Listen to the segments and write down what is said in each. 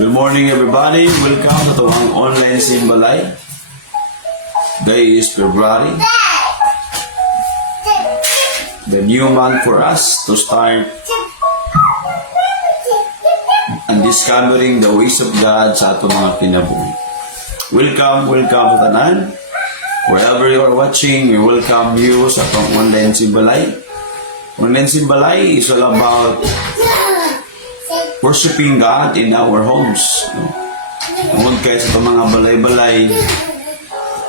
Good morning everybody. Welcome sa itong online simbalay. Today is February. The new month for us to start and discovering the ways of God sa atong mga kinabuhi. Welcome sa tanan. Wherever you are watching, we welcome you sa itong online simbalay. Online simbalay is all about worshiping God in our homes. Tungod kayo sa mga balay-balay,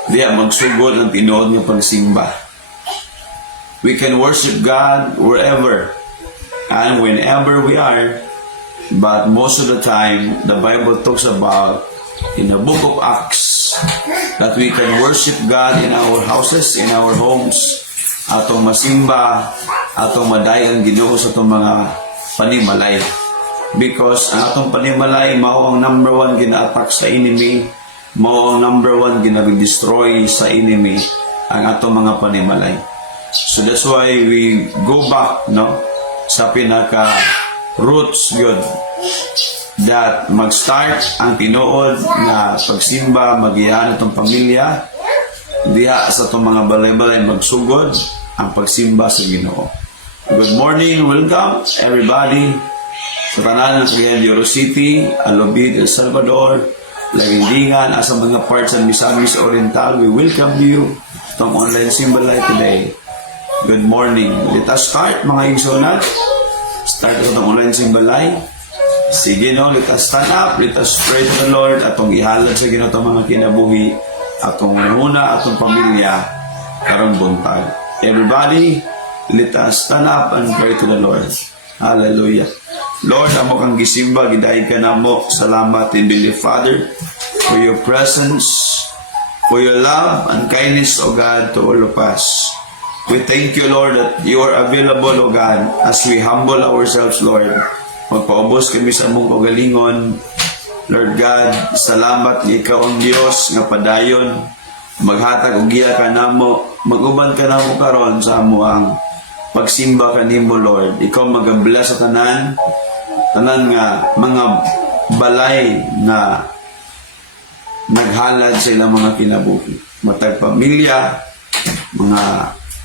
diya magsugod ang tinuod ng pagsimba. We can worship God wherever and whenever we are, but most of the time, the Bible talks about in the book of Acts that we can worship God in our houses, in our homes, atong masimba, atong madayan Ginoo sa atong mga panimalay. Because ang atong panimalay, mao ang number one gina-attack sa enemy, mao ang number one gina-destroy sa enemy, ang atong mga panimalay. So that's why we go back, no, sa pinaka roots yun, that mag-start ang tinuod na pagsimba, magiyan atong pamilya, diha sa atong mga balay-balay magsugod ang pagsimba sa Ginoo. Good morning, welcome everybody sa tanan ng Cagayan de Oro City, Alobid, El Salvador, Lagindingan, asa mga parts ng Misamis Oriental. We welcome you itong online simbalay today. Good morning. Let us start, mga igsoonat. Start itong online simbalay. Sige no, let us stand up, let us pray to the Lord, atong ihalad sa Ginoo itong mga kinabuhi, atong manuna, atong pamilya, karong buntag. Everybody, let us stand up and pray to the Lord. Hallelujah. Lord, amo kang gisimba, gidaig ka namo. Salamat, Heavenly Father, for your presence, for your love and kindness, O God, to all of us. We thank you, Lord, that you are available, O God, as we humble ourselves, Lord. Magpaubos kami sa among kagalingon. Lord God, salamat ni ikaw ang Diyos nga padayon. Maghatag og giya ka namo, maguban ka namo karon sa amo ang pagsimba kanimo, Lord. Ikaw mag-bless sa tanan nga mga balay na naghalad sa ilang mga kinabuhi. Matag pamilya, mga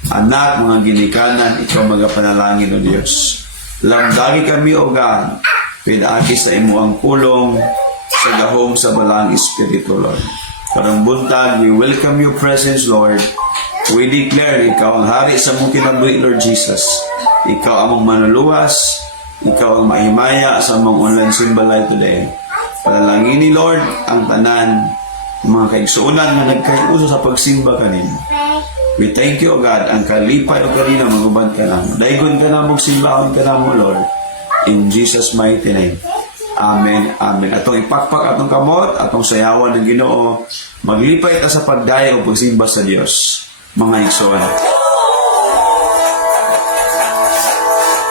anak, mga ginikanan, ikaw magapanalangin o Diyos. Lamdagi kami, O God, pinagi sa imo ang kulong sa gahom sa balang Espiritu, Lord. Karong buntag, we welcome your presence, Lord. We declare, ikaw ang hari sa mong kinabuhi, Lord Jesus. Ikaw ang manuluwas, ikaw ang mahimaya sa mong online simbalay today. Panalangin ni Lord ang tanan, mga kaigsuunan na nagkaiuso sa pagsimba kanina. We thank you, O God, ang kalipay o kanina, maguban ka na. Daigon ka na, magsimbahon ka na mo, Lord. In Jesus' mighty name. Amen, amen. Atong ipakpak atong kamot, atong sayawan ng Ginoo, maglipay ta sa pagdayo o pagsimba sa Diyos. Mga igsoon.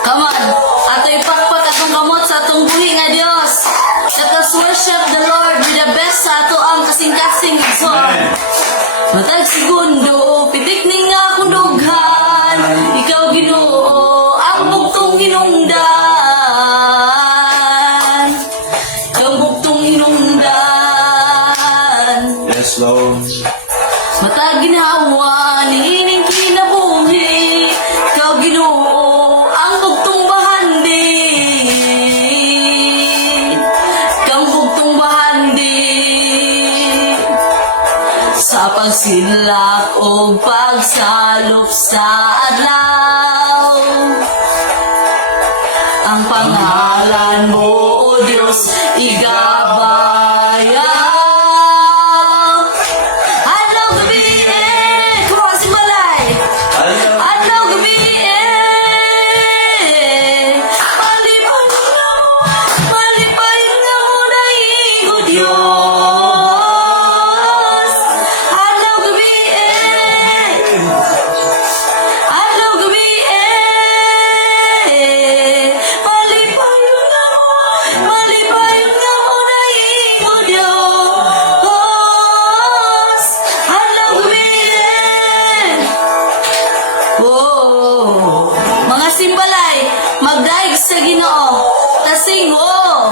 Come on! Ato ipakpak atong kamot sa atong buhi nga Dios. Let us worship the Lord with the best sa ato ang kasing-kasing igsoon. Matag segundo, pitik ni nga akong dughan. Ikaw Ginoo, ang buktong hinungdan. Ikaw buktong hinungdan. Yes, Lord. Matag ginhawa ni ining kinabuhi. Ikaw Ginoo, ang bugtong bahandi. Ikaw bugtong bahandi. Sa pagsilak o pagsalop sa adlaw, ang pangalan mo, O Diyos, igabayan. Adlaw gabi come on, simbalay. Adlaw gabi malipayon na mo dahigo Diyos. Adlaw gabi malipayon na mo dahigo Diyos. Adlaw gabi mga simbalay, magdaig sa Ginoo, tasing oh.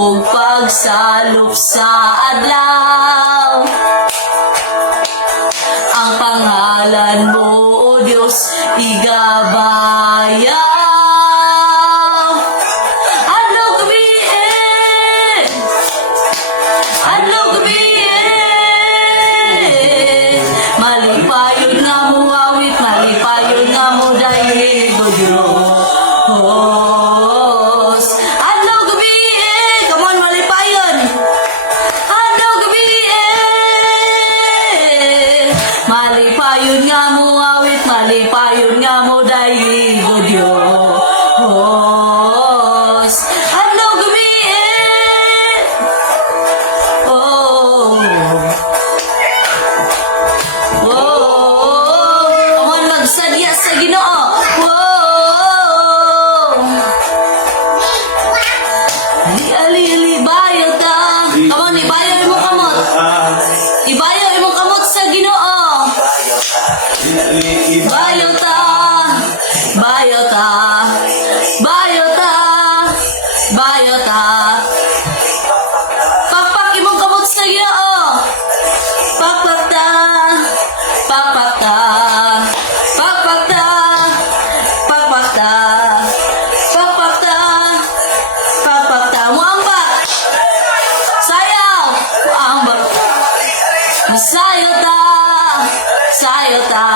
ug pagsalop sa adlaw. Ang pangalan mo, O Diyos, igabayaw. Adlaw gabi, adlaw gabi, malipayon nga mo awit, malipayon nga mo dahil o Diyos. Adlaw gabi, come on, malipayon. Adlaw gabi, malipayon nga mo awit, malipayon nga mo dahil o Diyos. Adlaw gabi, oh. Whoa! Come on, magsadya sa Ginoo. Whoa! Ali, bayo ta. Come on, ibayo imong kamot. Ibayo imong kamot sa Ginoo. Bayo ta. Bayo ta. Bayo ta. Bayo ta. Pakpak imong kamot sa Ginoo. Pakpak ta. Pakpak ta. Pakpak ta. Pakpak ta. Pakpak ta. Pakpak ta. Muambak. Sayaw. Muambak. Sayo ta. Sayo ta.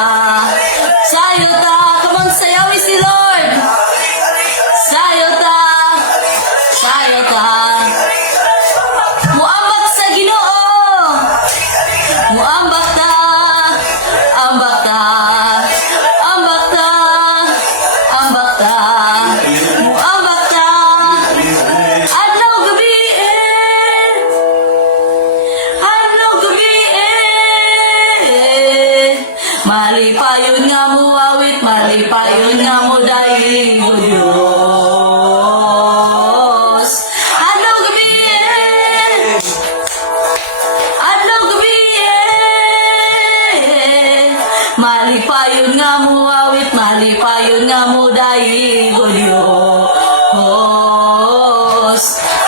Sayo ta. Come on, sayawi si Lord. Sayo ta. Sayo ta. Muambak sa Ginoo. Muambak ta. Ambak ta. Ambak ta. Ambak ta. Muambak ta. Adlaw gabi, adlaw gabi, malipayon nga mo awit, malipayon nga mo dahil o Diyos. Adlaw gabi, adlaw gabi, malipayon nga mo awit, malipayon nga mo dahil o Diyos.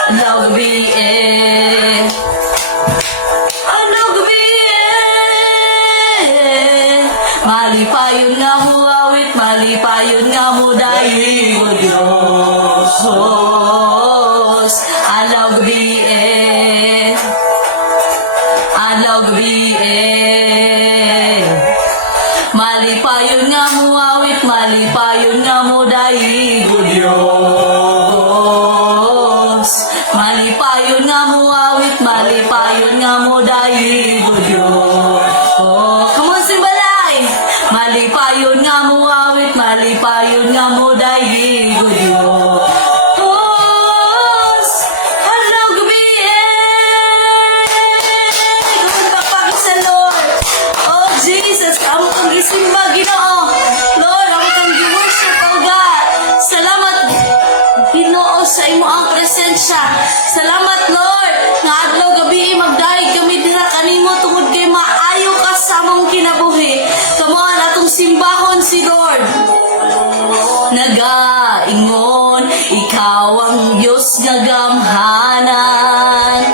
Adlaw gabi, adlaw gabi, malipayon nga mo awit, malipayon nga mo dahil o Diyos. Adlaw gabi, adlaw gabi, malipayon nga mo awit, malipayon nga mo dahil o Diyos. Malipayon nga mo awit, malipayon nga mo dahil o Diyos. Come on, simbalay! Malipayon nga mo awit, malipayon nga mo dahil o Diyos. Adlaw gabi, come on, papakit sa Lord. Oh, Jesus, amo kang gisimba, Ginoo. Lord, amo kang gi-worship, oh God. Salamat, Ginoo, sa imo ang presensya. Salamat, Lord, nga adlaw gabi magdahig kami diha kanimo tungod kay maayo ka sa among kinabuhi. Come on, atong simbahon si Lord. Nagaingon, ikaw ang Diyos nga gamhanan.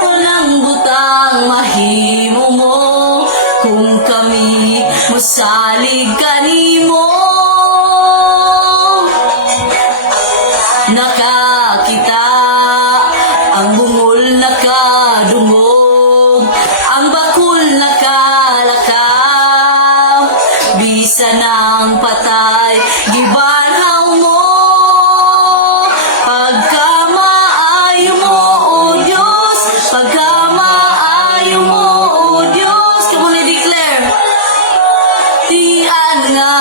Walang butang mahimo mo kung kami mosalig kanimo. Nakakita ang bungol nakadungog, ang bakul nakalakaw, bisa ng patay, gibanhaw mo. Pagka maayo mo, O Diyos, pagka maayo mo, O Diyos. Come on, i-declare. Tiyan nga,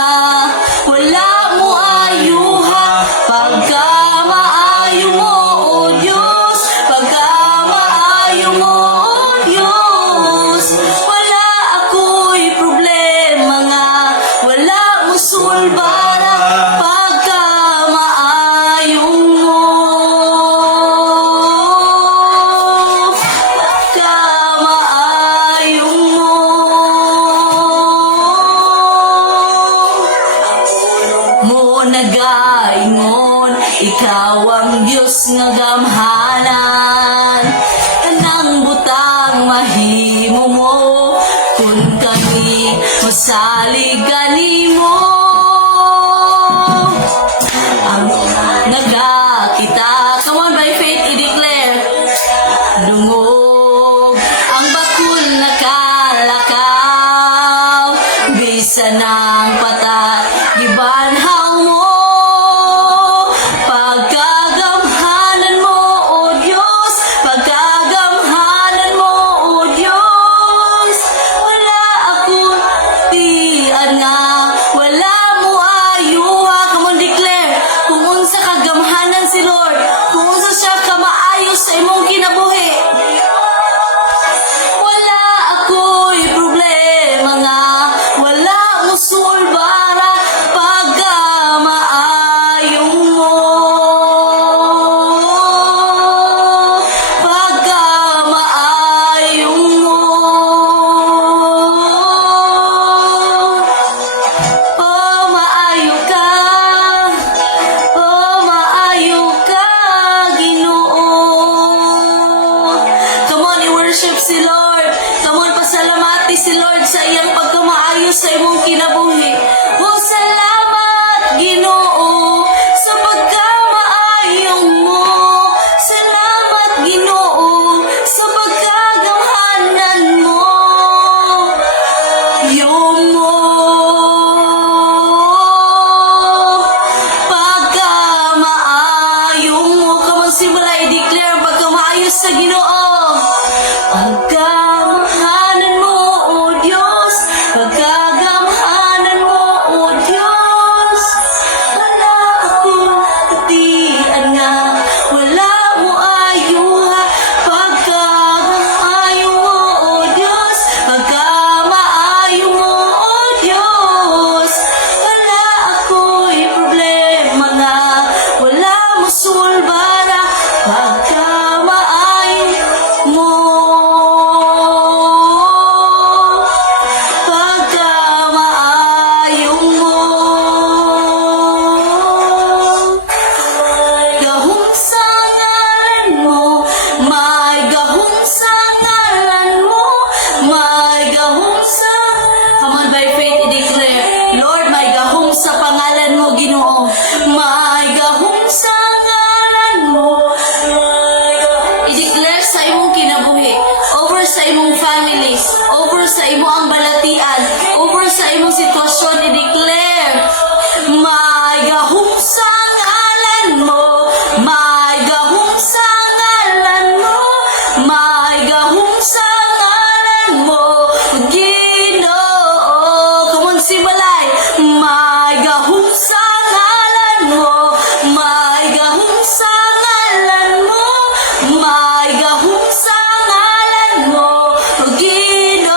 wala mo ayuha, pagka maayo mo, O Diyos, pagka maayo mo, O Diyos. Wala ako'y problema nga, wala mo sulbara, Gihimo mo kung kami masalig kanimo. Ang nagakita, come on, by faith i-declare. Dungog ang bakul nakalakaw, bisa ng patat gibanhaw mo. Pagkagamhanan mo, O Diyos, pagkagamhanan mo, O Diyos. Wala akong tiyan nga, wala mo ayuha. Come on, declare. Kung unsa kagamhanan si Lord, kung unsa siya kamaayos sa imong kinabuhi. Wala ako'y problema nga, wala mo sulbara pagkamaayong mo. Pagkamaayong mo. Oh, maayo ka. Oh, maayo ka, Ginoo. Come on, i-worship si Lord. Come on, pasalamati si Lord sa iyang pagkamaayos sa imong kinabuhi. Oh, salamat, Ginoo, sa pagkamaayong mo. Salamat, Ginoo, sa pagkagamhanan mo. Yung mo pagkamaayong mo. Come on, simula i-declare ang pagkamaayos sa Ginoo. Pagkamahanan mo, O Diyos, pagkagamhanan mo, O Diyos. Wala akong katian nga, wala mo ayuha. Pagkamaayo mo, O Diyos, pagkamaayo mo, O Diyos. Wala ako'y problema nga, wala mo sulbara. Pagkamaayo mo. Pagkamaayo mo. Gahong sa ngalan mo, may gahong sa ngalan mo, may gahong sa... Come on, by faith, i-declare. Lord, may gahong sa pangalan mo, Ginoo. May gahong sa ngalan mo. I-declare sa imong kinabuhi, over sa imong family, over sa imong balatian, over sa imong sitwasyon, i-declare. May gahong sa ngalan mo, may gahong sa ngalan mo, may gahong sa ngalan mo, Ginoo. Come on, simalay. May gahong sa ngalan mo, may gahong sa ngalan mo, may gahong sa ngalan mo, Ginoo.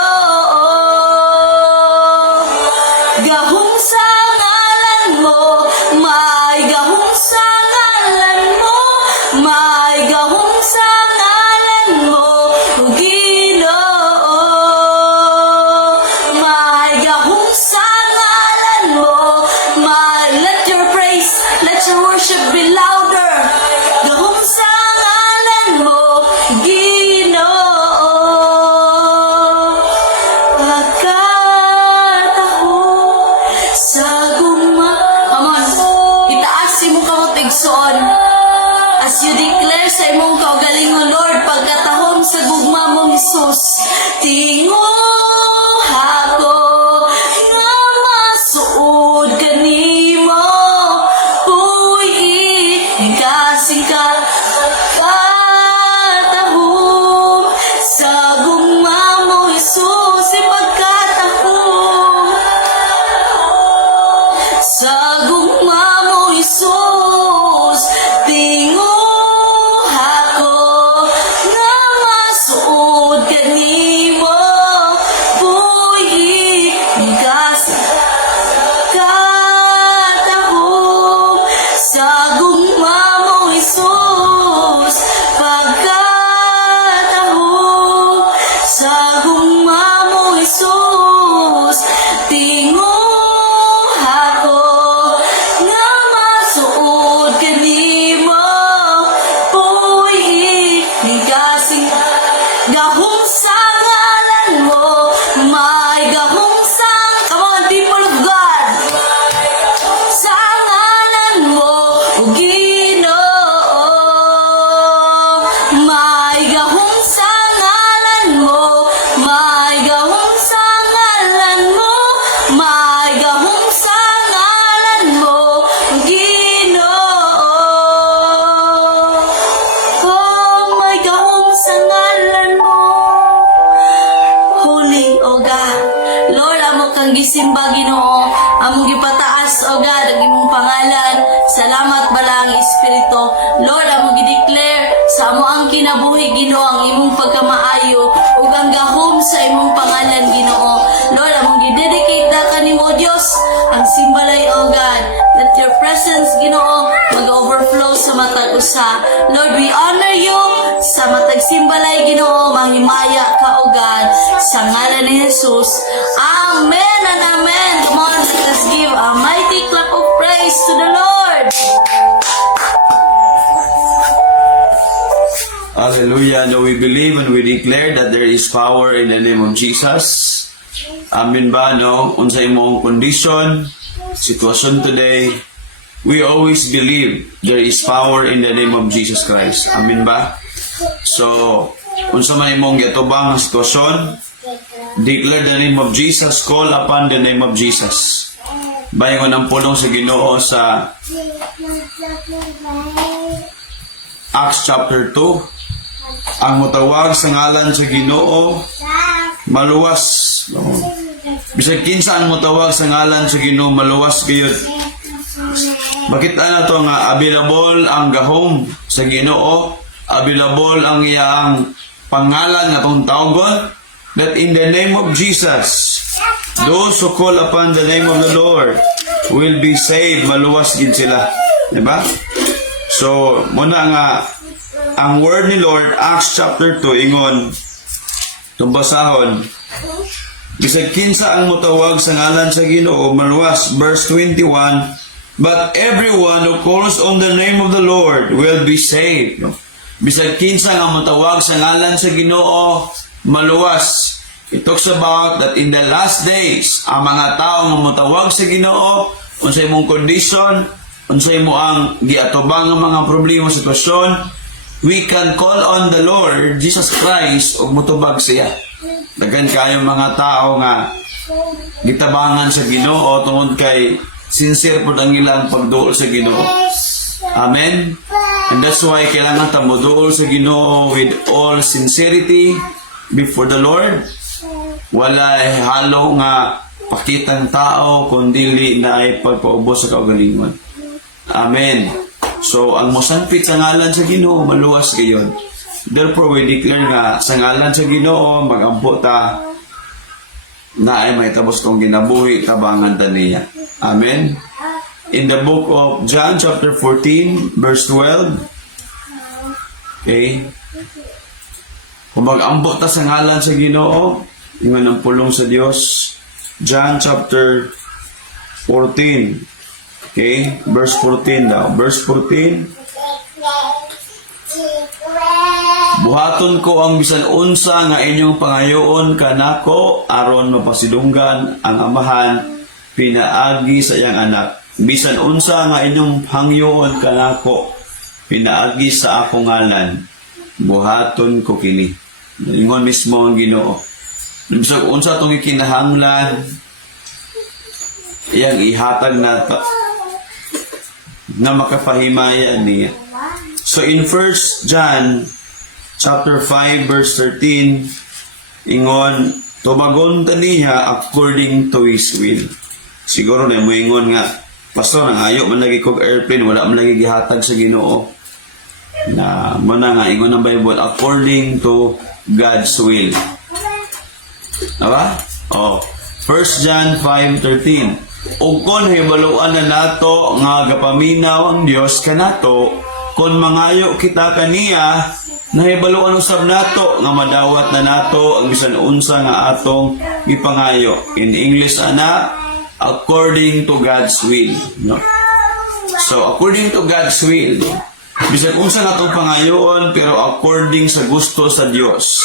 Gahong sa ngalan mo, may gahong sa ngalan mo, may gahong sa ngalan mo, Ginoo. May gahong sa ngalan mo, let your praise, let your worship be louder. Gahong sa ngalan mo, Ginoo. Pagkataho sa guma. Come on, itaas imong kamot igsoon. As you declare sa imong kaugalingon, Lord, pagkatahom sa gugma mong Jesus, tingo ako nga masuod kanimo, puyi kasing katahom sa gugma mong Jesus, ipagkatahom sa gugma mong Jesus, tingo ako nga masuod kanimo, puyi kasing katahom sa gugma mong Jesus, pagkatahom sa gugma mong Jesus, tingo ako nga masuod kanimo, puyi kasing gahong sa ngalan kang gisimba Ginoo, among gipataas o God ang imong pangalan. Salamat bala ang Espiritu. Lord, among gideclare sa amo ang kinabuhi Ginoo ang imong pagkamaayo ug ang gahom sa imong pangalan Ginoo. Lord, among gidedicate na kanimo Dios ang simbalay o God. Let your presence Ginoo mag-overflow sa matag usa. Lord, we honor you sa matag simbalay Ginoo, mahimaya ka o God sa ngalan ni Jesus. Amen and amen. Come on, let us give a mighty clap of praise to the Lord. Hallelujah. Now we believe and we declare that there is power in the name of Jesus. Amen ba, no? Unsa imong condition, situation today, we always believe there is power in the name of Jesus Christ. Amen ba? So, unsa man imong giatubang nga sitwasyon, declare the name of Jesus, call upon the name of Jesus. Bayon ang pulong sa Ginoo sa Acts chapter 2. Ang mutawag sa ngalan sa Ginoo maluwas. Bisag kinsa ang mutawag sa ngalan sa Ginoo maluwas gayud. Makita na to nga available ang gahom sa Ginoo, available ang iyang pangalan nga tong tawgon, that in the name of Jesus those who call upon the name of the Lord will be saved. Maluwas gid sila, diba? So muna nga ang word ni Lord, Acts chapter 2, ingon itong basahon, bisag kinsa ang mutawag sa ngalan sa Ginoo maluwas. Verse 21, but everyone who calls on the name of the Lord will be saved. Bisag kinsa nga mutawag sa ngalan sa Ginoo maluwas. It talks about that in the last days, ang mga tao nga mutawag sa Ginoo, unsay imong condition, unsay mo ang giatubang nga mga problema, sitwasyon, we can call on the Lord Jesus Christ ug mutubag siya. Dagan kayo mga tao nga gitabangan sa Ginoo tungod kay sincere pud ang ilang pagduol sa Ginoo. Amen. And that's why kailangan ta moduol sa Ginoo with all sincerity before the Lord. Wala halo nga pakitang tao kundi na ay pagpaubos sa kaugalingon. Amen. So, ang mosanpit sa ngalan sa Ginoo maluwas gayon. Therefore, we declare nga sa ngalan sa Ginoo magampo ta na ay may tabos kong ginabuhi tabangan ta niya. Amen. In the book of John chapter 14 verse 12, okay, kung mag-ampo ta sa ngalan sa Ginoo, ingon ang pulong sa Dios. John chapter 14, okay, verse 14 daw. Verse 14, buhaton ko ang bisan unsa nga inyong pangayoon kanako aron mapasidunggan ang amahan pinaagi sa iyang anak. Bisan unsa nga inyong hangyoon kanako pinaagi sa akong ngalan, buhaton ko kini. Ingon mismo ang Ginoo. Bisag unsa tong ikinahanglan, iyang ihatag nato na makapahimaya niya. So in 1 John chapter 5 verse 13, ingon, tumagon ta niya according to His will. Siguro na mo ingon nga, pastor, ang ayo man lagi kog airplane, wala man lagi gihatag sa Ginoo. Na mo na nga ingon ang Bible, according to God's will. Diba? Oh, 1 John 5:13. Ug kon hibaluan na nato nga gapaminaw ang Dios kanato, kon mangayo kita kaniya, nahibaluan usab nato nga madawat na nato ang bisan unsa nga atong gipangayo. In English ana, according to God's will. No? So according to God's will, bisan unsa nga atong pangayoon pero according sa gusto sa Dios.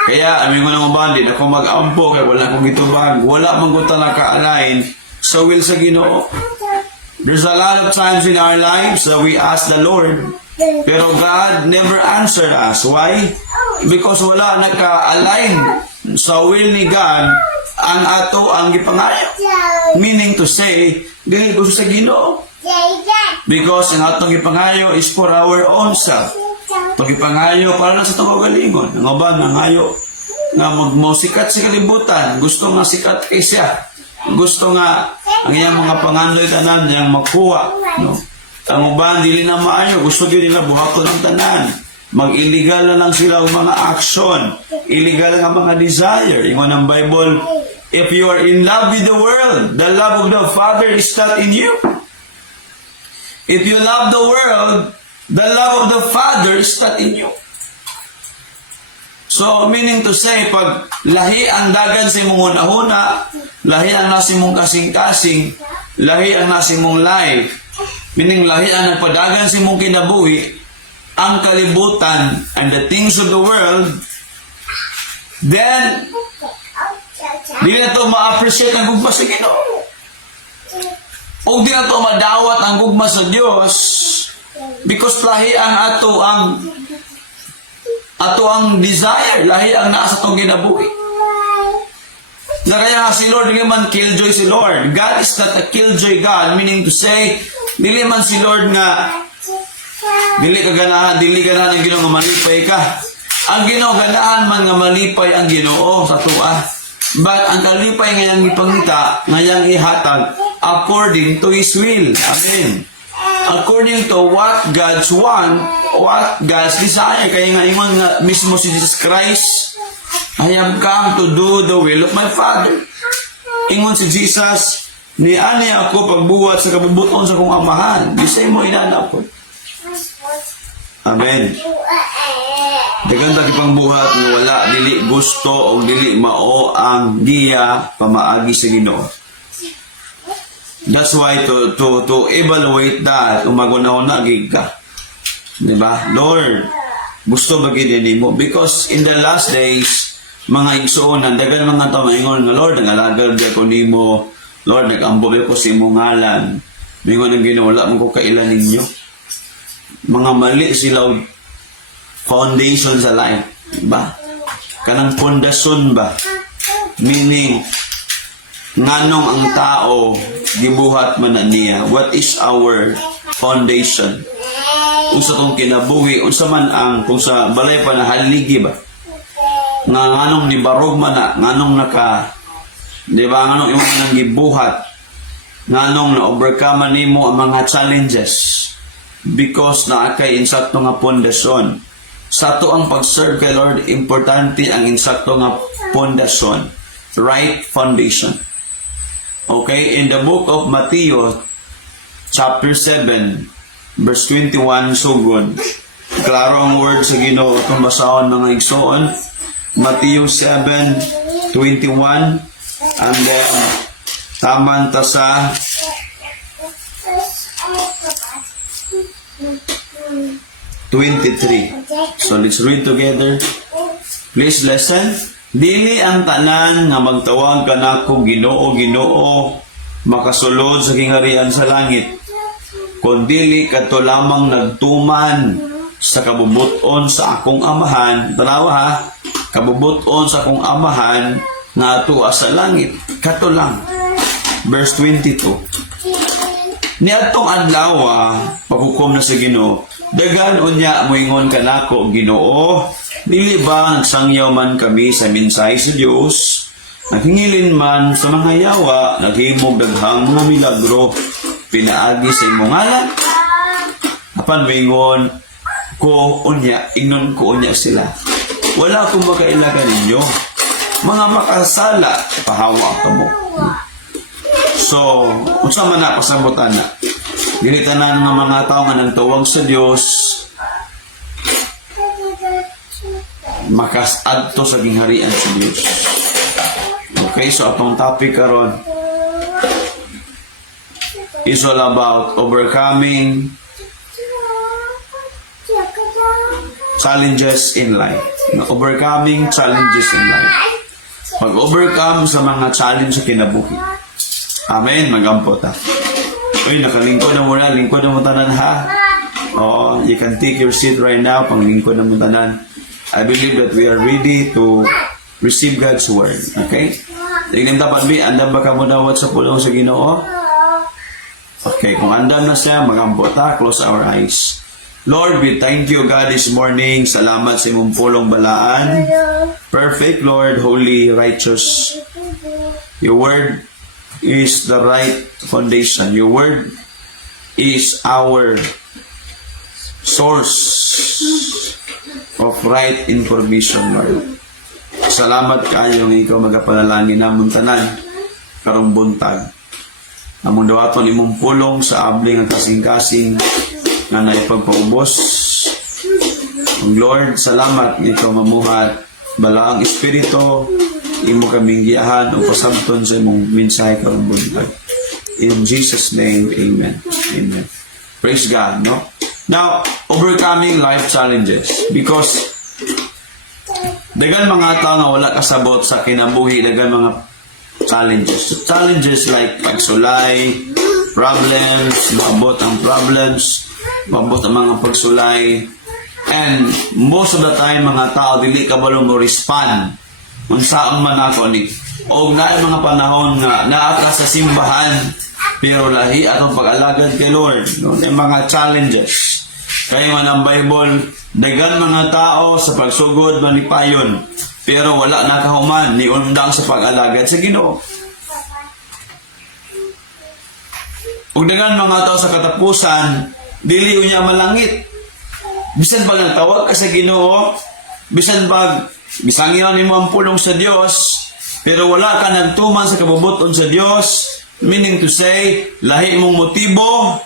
Kaya amin ko naman ba, di na ako mag-ampo kaya wala akong gitubag, wala man ko naka-align sa will sa Ginoo. There's a lot of times in our lives that we ask the Lord, pero God never answered us. Why? Because wala naka-align sa will ni God ang ato ang gipangayo. Meaning to say, dili gusto sa Ginoo. Because ang atong gipangayo is for our own self. Pag ipangayo para lang sa itong kagalingon. Ang uban, nangayo nga magmosikat sa kalibutan. Gusto nga sikat kay siya. Gusto nga ang iyang mga pangandoy tanan niyang makuha. No? Ang uban, dili na maayo. Gusto yun nila buhaton ng tanan. Mag-illegal na lang sila ang mga action. Illegal ang mga desire. Ingon ng Bible, if you are in love with the world, the love of the Father is not in you. If you love the world, the love of the Father is not in you. So, meaning to say, pag lahi ang dagan si mong una-una, lahi ang nasi mong kasing-kasing, lahi ang nasi mong life, meaning lahi ang nagpadagan si mong kinabuhi, ang kalibutan and the things of the world, then, di na ito ma-appreciate ang gugma sa Ginoo. O di na ito madawat ang gugma sa Diyos because lahi ang ato ang desire, lahi ang nasa itong ginabuhi. Na kaya si Lord, dili man killjoy si Lord. God is not a killjoy God, meaning to say, dili man si Lord nga dili ganahan ang Ginoo nga malipay ka. Ang Ginoo ganahan man nga malipay ang Ginoo sa tuwa. But ang kalipay ngayang ipangita, ngayang ihatag according to His will. Amen. According to what God's want, what God's desire. Kaya nga ingon nga mismo si Jesus Christ, I have come to do the will of my Father. Ingon si Jesus, ni ani ako pagbuhat sa kabubuton sa kong amahan. Di sa imo inanap ko. Amen. Dagan ta kipang buhat nga wala dili gusto o dili mao ang giya pamaagi sa Ginoo. That's why to evaluate that umagunaw na gig ka. Diba? Lord, gusto ba gid nimo? Because in the last days, mga igsuonan dagan mga tao maingon nga Lord, nagalagal gyud ko nimo. Lord, nag-ambol ko sa imong ngalan. Mingon ang Ginoo, wala man ko kailan ninyo. Mga mali sila foundation sa life. Ba? Kanang pundasyon ba? Meaning, nganong ang tao gibuhat man na niya. What is our foundation? Unsa tong kinabuhi, unsa man ang kung sa balay pa na haligi ba? Nga nganong nibarog man na, nganong naka, di ba, nganong imong nang gibuhat, nganong na-overcome nimo ang mga challenges. Because naakay insakto nga pundasyon. Sa to ang pag-serve kay Lord, importante ang insakto nga pundasyon. Right foundation. Okay? In the book of Matthew, chapter 7, verse 21, so good. Klaro ang word sa Ginoo itong basahon mga igsoon. Matthew 7:21, and then taman ta sa 23. So let's read together. Please listen. Dili ang tanan nga magtawag kanako Ginoo, Ginoo, makasulod sa kingharian sa langit. Kundili kadto lamang nagtuman sa kabubuton sa akong amahan. Tanawa ha, kabubuton sa akong amahan nga atua sa langit. Kadto lang. Verse 22. Niadtong adlaw, paghukom na sa Ginoo, dagan unya moingon kanako Ginoo, dili ba nagsangyaw man kami sa mensahe sa Dios? Naghingilin man sa mga yawa, naghimog daghang mga milagro, pinaagi sa imong ngalan. Apan moingon ko unya, ignon ko unya sila. Wala akong makailagan ninyo. Mga makasala, pahawa ka mo. So, unsa man na pasabutan na? Dili tanan nga mga tao nga nagtuwag sa Dios makasadto sa gingharian sa Dios. Okay, so atong topic karon is all about overcoming challenges in life. Overcoming challenges in life. Pag-overcome sa mga challenge sa kinabuhi. Amen, magampo ta. Uy, nakalingkod na muna. Lingkod na mo tanan ha. Oh, you can take your seat right now. Panglingkod na mo tanan. I believe that we are ready to receive God's word. Okay? Tingnan dapat bi, andam ba ka mo dawat sa pulong sa Ginoo? Okay, kung andam na siya, magampo ta. Close our eyes. Lord, we thank you, God, this morning. Salamat sa imong pulong balaan. Perfect, Lord, holy, righteous. Your word is the right foundation. Your word is our source of right information, Lord. Salamat kayo ng ikaw magapanalangin namon tanan karong buntag. Among dawaton imong pulong sa abling ang kasing-kasing nga naipagpaubos. Lord, salamat nga ikaw mamuhat balaang espiritu imo kaming giyahan o pasabton sa imong mensahe karong buntag. In Jesus' name, amen. Amen. Praise God, no? Now, overcoming life challenges. Because dagan mga tao nga wala kasabot sa kinabuhi, dagan mga challenges. Challenges like pagsulay, problems, maabot ang problems, maabot ang mga pagsulay. And most of the time, mga tao, dili ka balong mo respond. Unsaang man ako ni. O na mga panahon nga, naaka sa simbahan, pero lahi atong pag-alagad kay Lord. No? Yung mga challenges. Kaya man ang Bible, dagan mga tao sa pagsugod manipayon, pero wala nakahuman ni undang sa pag-alagad sa Ginoo. Ug dagan mga tao sa katapusan, dili unya malangit. Bisan pag nagtawag ka sa Ginoo, bisan pag bisangyan nimo ang pulong sa Dios, pero wala ka nagtuman sa kabubuton sa Dios, meaning to say, lahi mong motibo,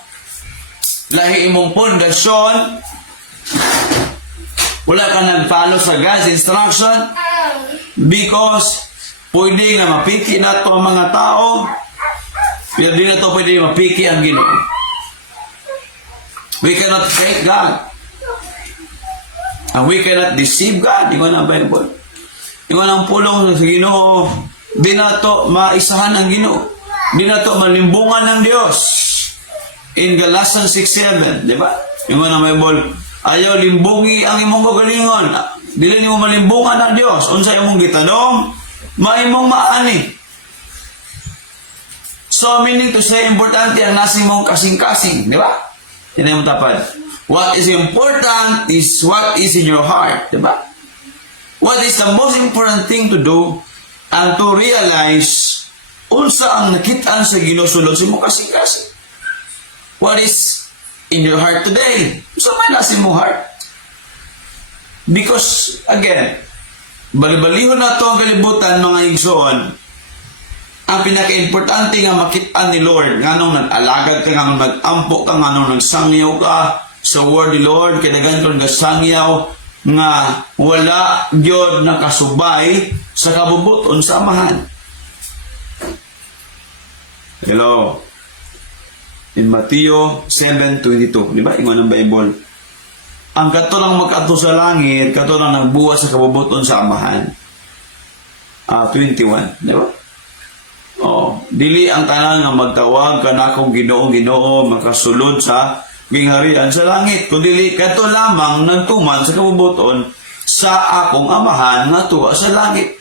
lahi imong pundasyon, wala ka nag-follow sa God's instruction, because pwede nga mapiki na ito ang mga tao, pero di na ito pwede mapiki ang Ginoo. We cannot fake God. And we cannot deceive God. Ingon ang Bible. Ingon ang pulong sa Ginoo, di na ito maisahan ang Ginoo. Di na ito malimbungan ng Diyos. In Galatians 6:7, di ba? Ingon ang Bible, ayaw limbungi ang imong kagalingon. Dili nimo malimbungan ang Dios. Unsa imong gitanong, maimong maani. So meaning to say, importante ang nasa imong kasing-kasing, di ba? Yan ang tapad. What is important is what is in your heart, di ba? What is the most important thing to do and to realize unsa ang nakitaan sa Ginoo sulod sa imong kasing-kasing. What is in your heart today? So may nasa imong heart. Because, again, balibalihon na ito ang kalibutan, mga igsoon. Ang pinaka-importante nga makitaan ni Lord, nga nung nag-alagad ka, nga nung nag-ampo ka, nga nung nagsangyaw ka sa word ni Lord, kadagan ko nagsangyaw, nga wala gyud nakasubay sa kabubuton sa amahan. Hello. In Mateo 7:22, di ba? Ingon ang Bible. Ang kato lang magkato sa langit, kato lang nagbuwas sa kabubuton sa amahan. 21, di ba? Dili ang tanan nga magtawag kanakong Ginoo, Ginoo, makasulod sa gingharian sa langit. Kundi kato lamang nagtuman sa kabubuton sa akong amahan nga tuwa sa langit.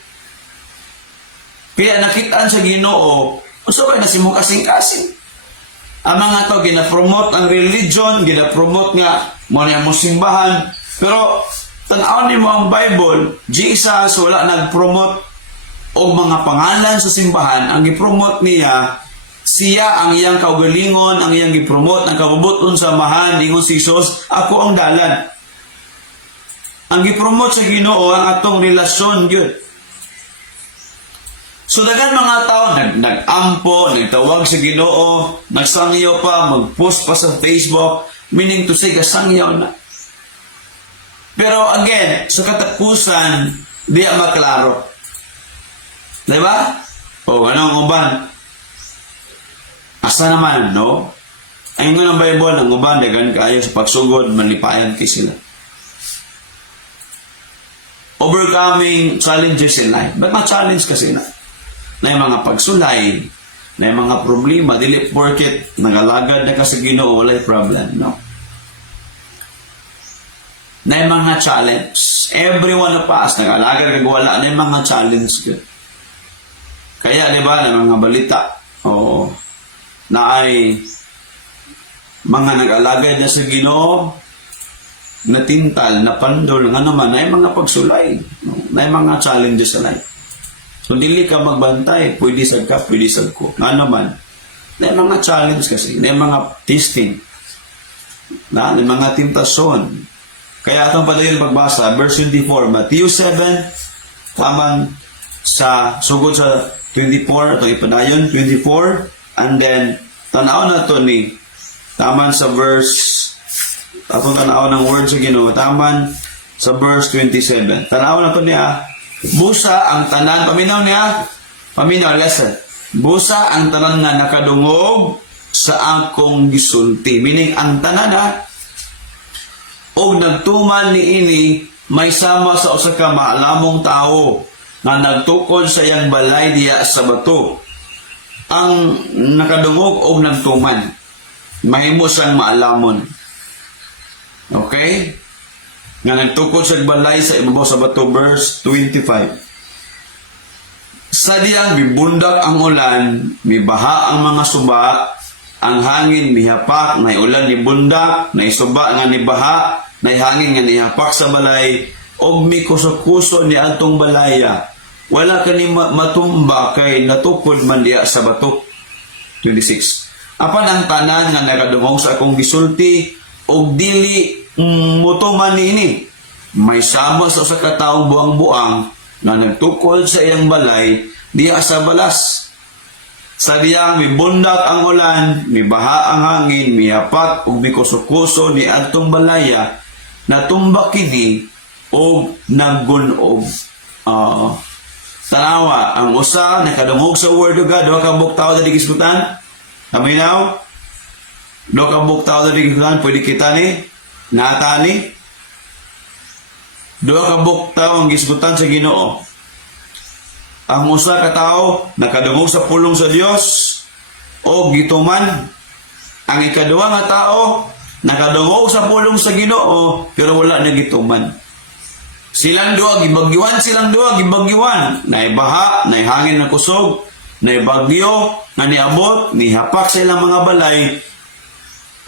Kaya nakitaan sa Ginoo, uso ba na si mong kasing-kasing? Ang mga to, gina-promote ang religion, gina-promote nga muna yung simbahan. Pero, tanawin mo ang Bible, Jesus wala nag-promote o mga pangalan sa simbahan. Ang gipromote niya, siya ang iyang kaugalingon, ang iyang gipromote, ang kabubuton sa amahan, dingon si Jesus, ako ang dalan. Ang gipromote sa Ginoo, ang atong relasyon, yun. So, dagan mga tao, nag-ampo, nagtawag sa Ginoo, nagsangyaw pa, mag-post pa sa Facebook, meaning to say, kasangyaw na. Pero again, sa katapusan, di maklaro. Diba? Anong uban? Asa naman, no? Ayun nga ng Bible, ang uban, dagan kayo sa pagsugod, malipayan kayo sila. Overcoming challenges in life. Ba't ma-challenge kasi na? Na yung mga pagsulay, na yung mga problema, dili porket nagalagad na kasi Ginoo, walay problem, no? Na yung mga challenge, every one of us, nagalagad kagwala, na yung mga challenge ko. Kaya, di ba, na mga balita, na ay mga nag-alagad na sa Ginoo, natintal, napandol, nga naman, na mga pagsulay, na mga challenges sa life. So, dili ka magbantay, pwede sad ka, pwede sad ko. Nga naman, na mga challenge kasi, na mga testing, na mga temptasyon. Kaya atong padayon pagbasa, verse 24, Matthew 7, tamang sa sugod sa 24, atong ipadayon, 24, and then, tanaw na to ni, taman sa verse, atong tanaw ng words sa Ginoo, taman sa verse 27. Tanaw na to niya, busa ang tanan, paminaw, lesson. Busa ang tanan nga nakadungog sa akong gisulti. Meaning, ang tanan og nagtuman ni ini, may sama sa usa ka maalamong tao nga nagtukod sa iyang balay diya sa bato. Ang nakadungog og nagtuman, mahimo siyang maalamon. Okay? Nga nagtukod sa balay sa ibabaw sa bato, verse 25. Sa diyang mibundak ang ulan, mibaha ang mga suba, ang hangin mihapak, na ulan ni bundak, na suba nga nibaha, na hangin nga nihapak sa balay, og mi kuso-kuso ni atong balaya. Wala ka ni matumba kay natukod man diya sa bato. 26. Apan ang tanan nga nakadungog sa akong gisulti, og dili mutuman niini. May sama sa usa ka taong buang-buang na nagtukod sa iyang balay diya sa balas. Sa diyang mibundak ang ulan, mibaha ang hangin, mihapak ug mikuso-kuso ni adtong balaya, natumba kini og naggunog. Tanawa, ang usa nakadungog sa word of God, duha ka buktaw dali gisgutan. Kaminaw? Duha ka buktaw dali gisgutan, pwede kita ni natani. Duha ka buktaw ang gisgutan sa Ginoo. Ang usa ka tawo nakadungog sa pulong sa Dios o gituman. Ang ikaduha nga tawo nakadungog sa pulong sa Ginoo pero wala na gituman. Silang duha gibagyuan, naibaha, naihangin na kusog, naibagyo, na niabot, nihapak sa ilang mga balay.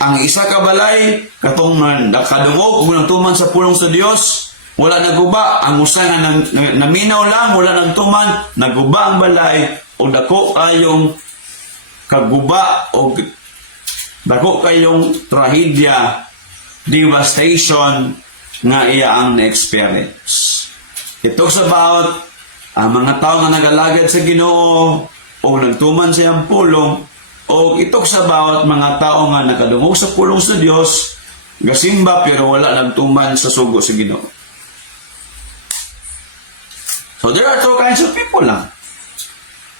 Ang isa ka balay katong nakadungog ug nagtuman sa pulong sa Dios, wala naguba. Ang usa nga naminaw lang, wala nagtuman, naguba ang balay o dako kayong kaguba o dako kayong trahedya, devastation nga iya ang na-experience. Ito sa about ang mga tao nga nagalagad sa Ginoo o nagtuman sa iyang pulong, o ito sa about mga tao nga nakadungog sa pulong sa Dios, gasimba pero wala nagtuman sa sugo sa Ginoo. So there are two kinds of people lang.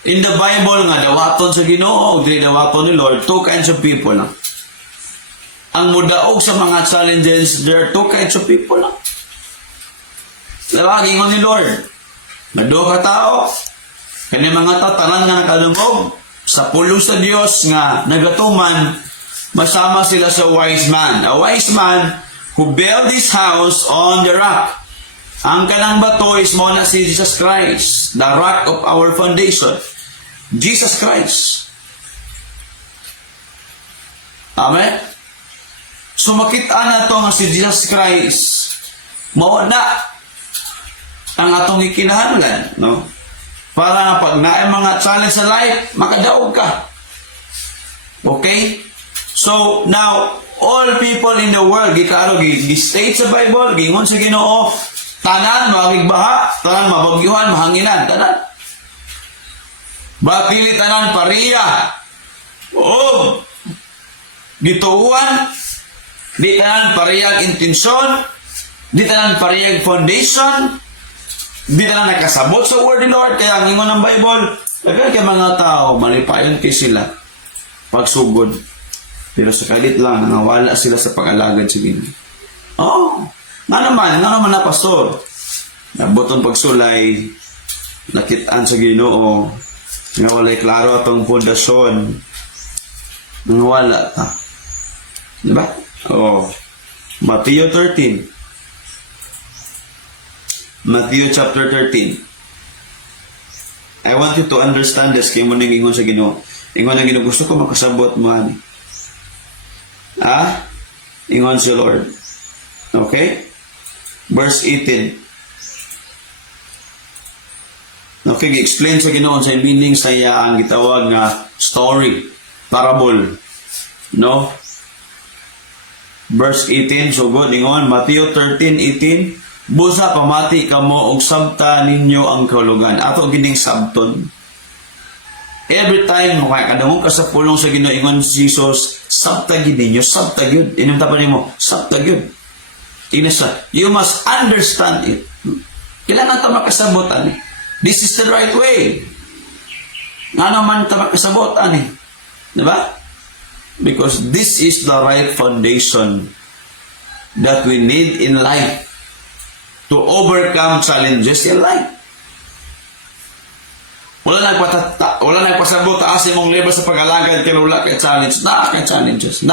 In the Bible nga, dawaton sa Ginoo o dili dawaton ni Lord, two kinds of people lang. Ang mudaog sa mga challenges, there are two kinds of people lang. Lawagin mo ni Lord. Nado ka tao, kani mga tatanan nga nakadungog sa pulong sa Dios nga nagatuman, masama sila sa wise man. A wise man who built his house on the rock. Ang kanang bato is mo na si Jesus Christ, the rock of our foundation. Jesus Christ. Amen? So makita na to nga si Jesus Christ, mawala ang atong ikinahanglan, no? Para nga pag naay mga challenge sa life, makadaog ka. Okay? So now, all people in the world, gi-state sa Bible, gingon sa Ginoo, tanan makigbaha, tanan mabagyuhan, mahanginan, tanan. Bakili tanan pariya. O gituuan, di tanan pariyag intensyon, di tanan pariyag foundation, di tanan nakasabot sa word ni Lord. Kaya ang ingon ng Bible, lagan kay mga tao, malipayon kay sila pagsugod. Pero sa kalit lang, nangawala sila sa pag-alagad sa Ginoo. Nga naman na pastor, nabuton pagsulay, nakitaan sa Ginoo, nga walay klaro atong pundasyon, nangawala ta. Diba? Matthew 13. Matthew chapter 13. I want you to understand this. Kaya mo nang ingon sa Ginoo. Ingon ang Ginoo, gusto ko makasabot mo ani. Ingon si Lord. Okay? Verse 18. Okay, gi-explain sa Ginoo sa meaning sa iya ang gitawag nga story, parable. No? Verse 18, so good, ingon, Matthew 13:18, busa pamati kamo og sabta ninyo ang kahulugan. Ato gining sabton. Every time mo kaya kadamong ka sa pulong sa Ginoo ingon si Jesus, sabta gid ninyo, sabta gyud. Inunta pa nimo, sabta gyud. Tingnan sa, you must understand it. Kailangan ta makasabot ani. This is the right way. Nga naman ta makasabot ani. Diba? Because this is the right foundation that we need in life to overcome challenges in life. Wala nagpasabot taas mong level sa pag-alagad kaya wala kay challenge. Kay challenges.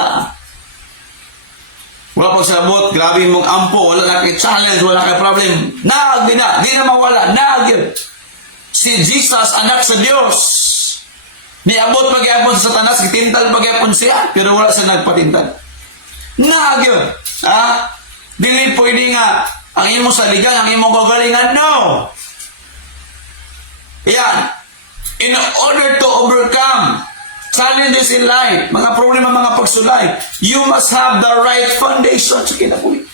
Wala pagsabot, grabe mong ampo, wala na kay challenge, wala kay problem. Di na mawala. Si Jesus, anak sa Diyos. Niabot pagyapon sa Satanas, kitintal pagyapon siya, pero wala siya nagpatintal. Nagyon. Dili pwede nga ang imong saligan, ang imong kagalingan. No! Yan. In order to overcome challenges in life, mga problema, mga pagsulay, you must have the right foundation sa kinabuhi.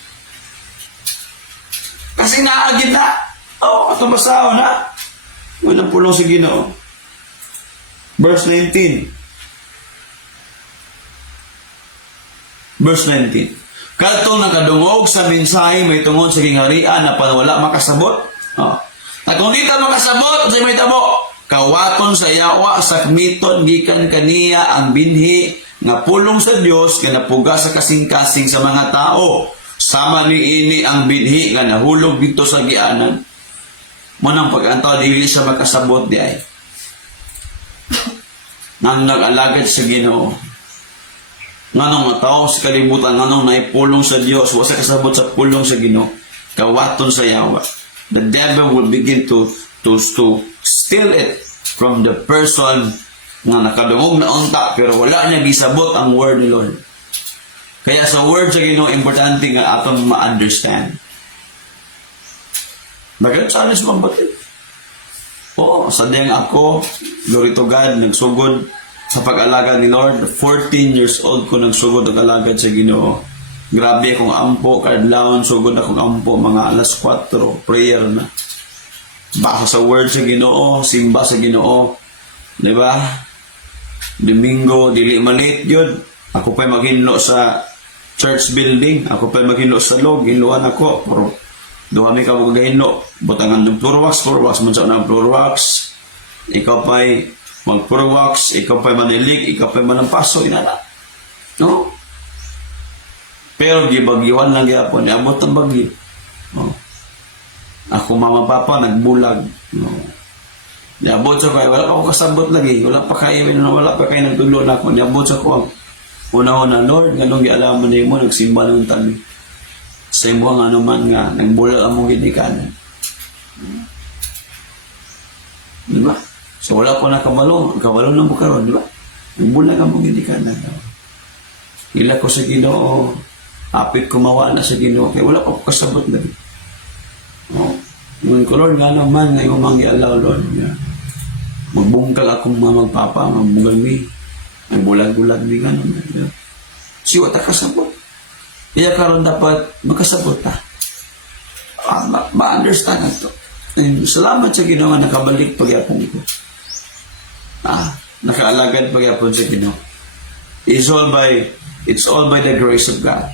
Kasi naagid na. Atong basaho na. Walang pulong sa Ginoo. Verse 19. Verse 19. Kadtong nakadungog sa mensahe may tungod sa gingarian na panwala makasabot. At kung di ta makasabot, sa may tabo, kawaton sa yawa sa kmiton gikan kaniya ang binhi nga pulong sa Dios nga napuga sa kasing-kasing sa mga tao. Sama ni ini ang binhi nga nahulog dito sa gianan. Munang pag-antaw dili siya makasabot di ay. Nang nag-alagad sa Ginoo. Nganong mataw sa kalibutan, nganong naipulong sa Dios, wasa kasabot sa pulong sa Ginoo. Kawaton sa yawa. The devil will begin to steal it from the person nga nakadungog na unta pero wala niya gisabot ang word ni Lord. Kaya sa word sa Ginoo importante nga atong ma-understand. Nag-challenge mo ba ito? Oo, sadyang ako, glory to God, nagsugod sa pag-alagad ni Lord. 14 years old ko nagsugod ang alagad sa Ginoo. Grabe akong ampo, kadlawon, sugod akong ampo, mga alas 4, prayer na. Basa sa word sa Ginoo, simba sa Ginoo. Diba? Domingo, dili malit yun. Ako pa'y maghinlo sa church building. Ako pa'y maghinlo sa log. Hinluan ako. Pero duha mi ka mo gagahino. Butangan ng purwax, munsa na purwax. Ikaw pa'y mag-purwax, ikaw pa'y manilig, ikaw pa'y manampaso, inana. No? Pero gibagyuhan lang gyapon, niabot ang bagyo. No? Ako mama papa nagbulag. No? Niabot sa ko, wala pa ako kasabot lagi, wala pa kayo nagtulo na ako. Niabot sa ko, una-una, Lord, ganong gialaman niyo mo, nagsimba ng tabi. Sa imo nga naman nga, nagbulag ang mong ginikanan. Diba? So wala ko na kabalo na bukaron, diba? Nagbulag ang mong ginikanan. Ila ko sa Ginoo, apit kumawa na sa Ginoo, kaya wala ko kasabot na. Ngunit ko, Lord, nga naman, ngayon manggialaw, Lord. Magbungkal akong magpapa, magbugal mi. Nagbulag-bulag mi, gano'n. Siwa ta kasabot. Kaya karon dapat makasabot ta. Ma-understand na ito. Salamat sa Ginoo nga nakabalik pagyapon ko. Nakaalagad pagyapon sa Ginoo. It's all by the grace of God.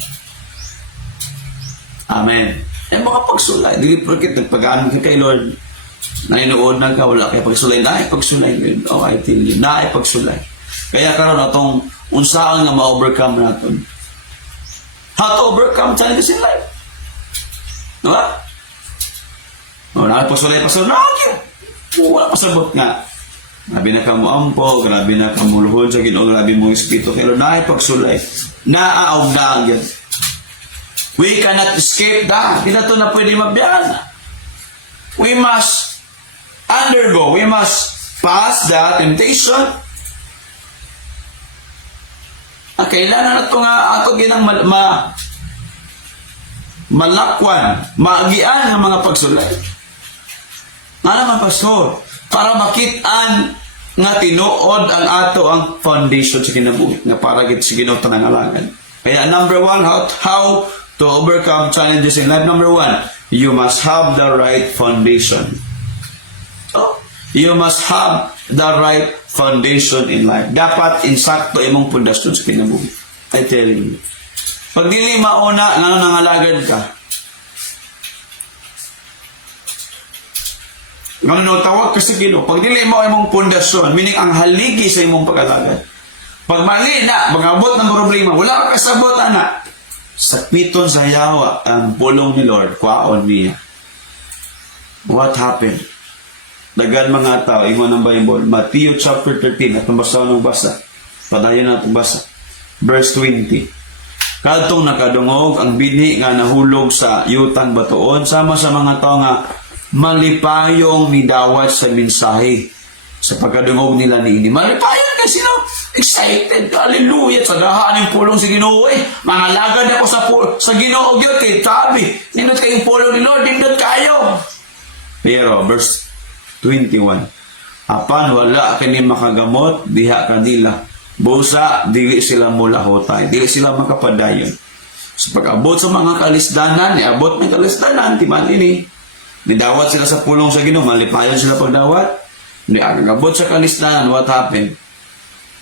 Amen. Eh mga pagsulay, dili porket nagpagaan ka kay Lord. Nainuod na ka, wala kay pagsulay. Naay pagsulay. I tell you, naay pagsulay. Kaya karon atong unsaan nga ma-overcome naton. How to overcome challenges in life. Diba? Naay pagsulay na wala pasabot nga. Grabe na ka mo ampo, grabe na ka mo luhod sa Ginoo, grabe mo espiritu. Pero naay pagsulay. Naaaw na agad. We cannot escape that. Hindi na ito na pwede mabiyan. We must undergo. We must pass that temptation. Kailangan na ito nga ato ginang malakwan, maagian ng mga pagsulay. Nga naman, pastor, para makitaan nga tinuod ang ato ang foundation sa kinabuhi nga para gid sa Ginoo tanangalangan. Kaya number 1, how to overcome challenges in life. Number 1, you must have the right foundation. Oh, you must have the right foundation in life. Dapat insakto imong pundasyon sa kinabuhi. I tell you. Pag dili mauna nga nangalagad ka, ngano tawag ka sa Ginoo, pag dili mo imong pundasyon, meaning ang haligi sa imong pag-alagad. Pag mali na, pag-abot ng problema, wala ka kasabot, anak. Sakmiton sa yawa ang pulong ni Lord, kwaon niya. What happened? Dagan mga tao, ingon ng Bible, Matthew chapter 13, at nabasa ng basa. Padayon na itong basa. Verse 20. Kadtong nakadungog ang binhi nga nahulog sa yutang batuon, sama sa mga tao nga malipayong midawat sa mensahe sa pagkadungog nila niini. Malipayong ka sila. Excited. Hallelujah. Sagahaan yung pulong sa Ginoo. Mga lagad ako sa Ginoo. Kay tabi. Nindot kayong pulong ni Lord. Nindot kayo. Pero verse 21. Apan wala kani makagamot. Diha kanila. Busa. Dili sila mulahotay. Dili sila makapadayon. Sa pag-abot sa mga kalisdanan. Iabot ng kalisdanan. Timan ini. Nidawat sila sa pulong sa Ginoo, malipayon sila pagdawat. Niagabot sa kalisdanan, what happened?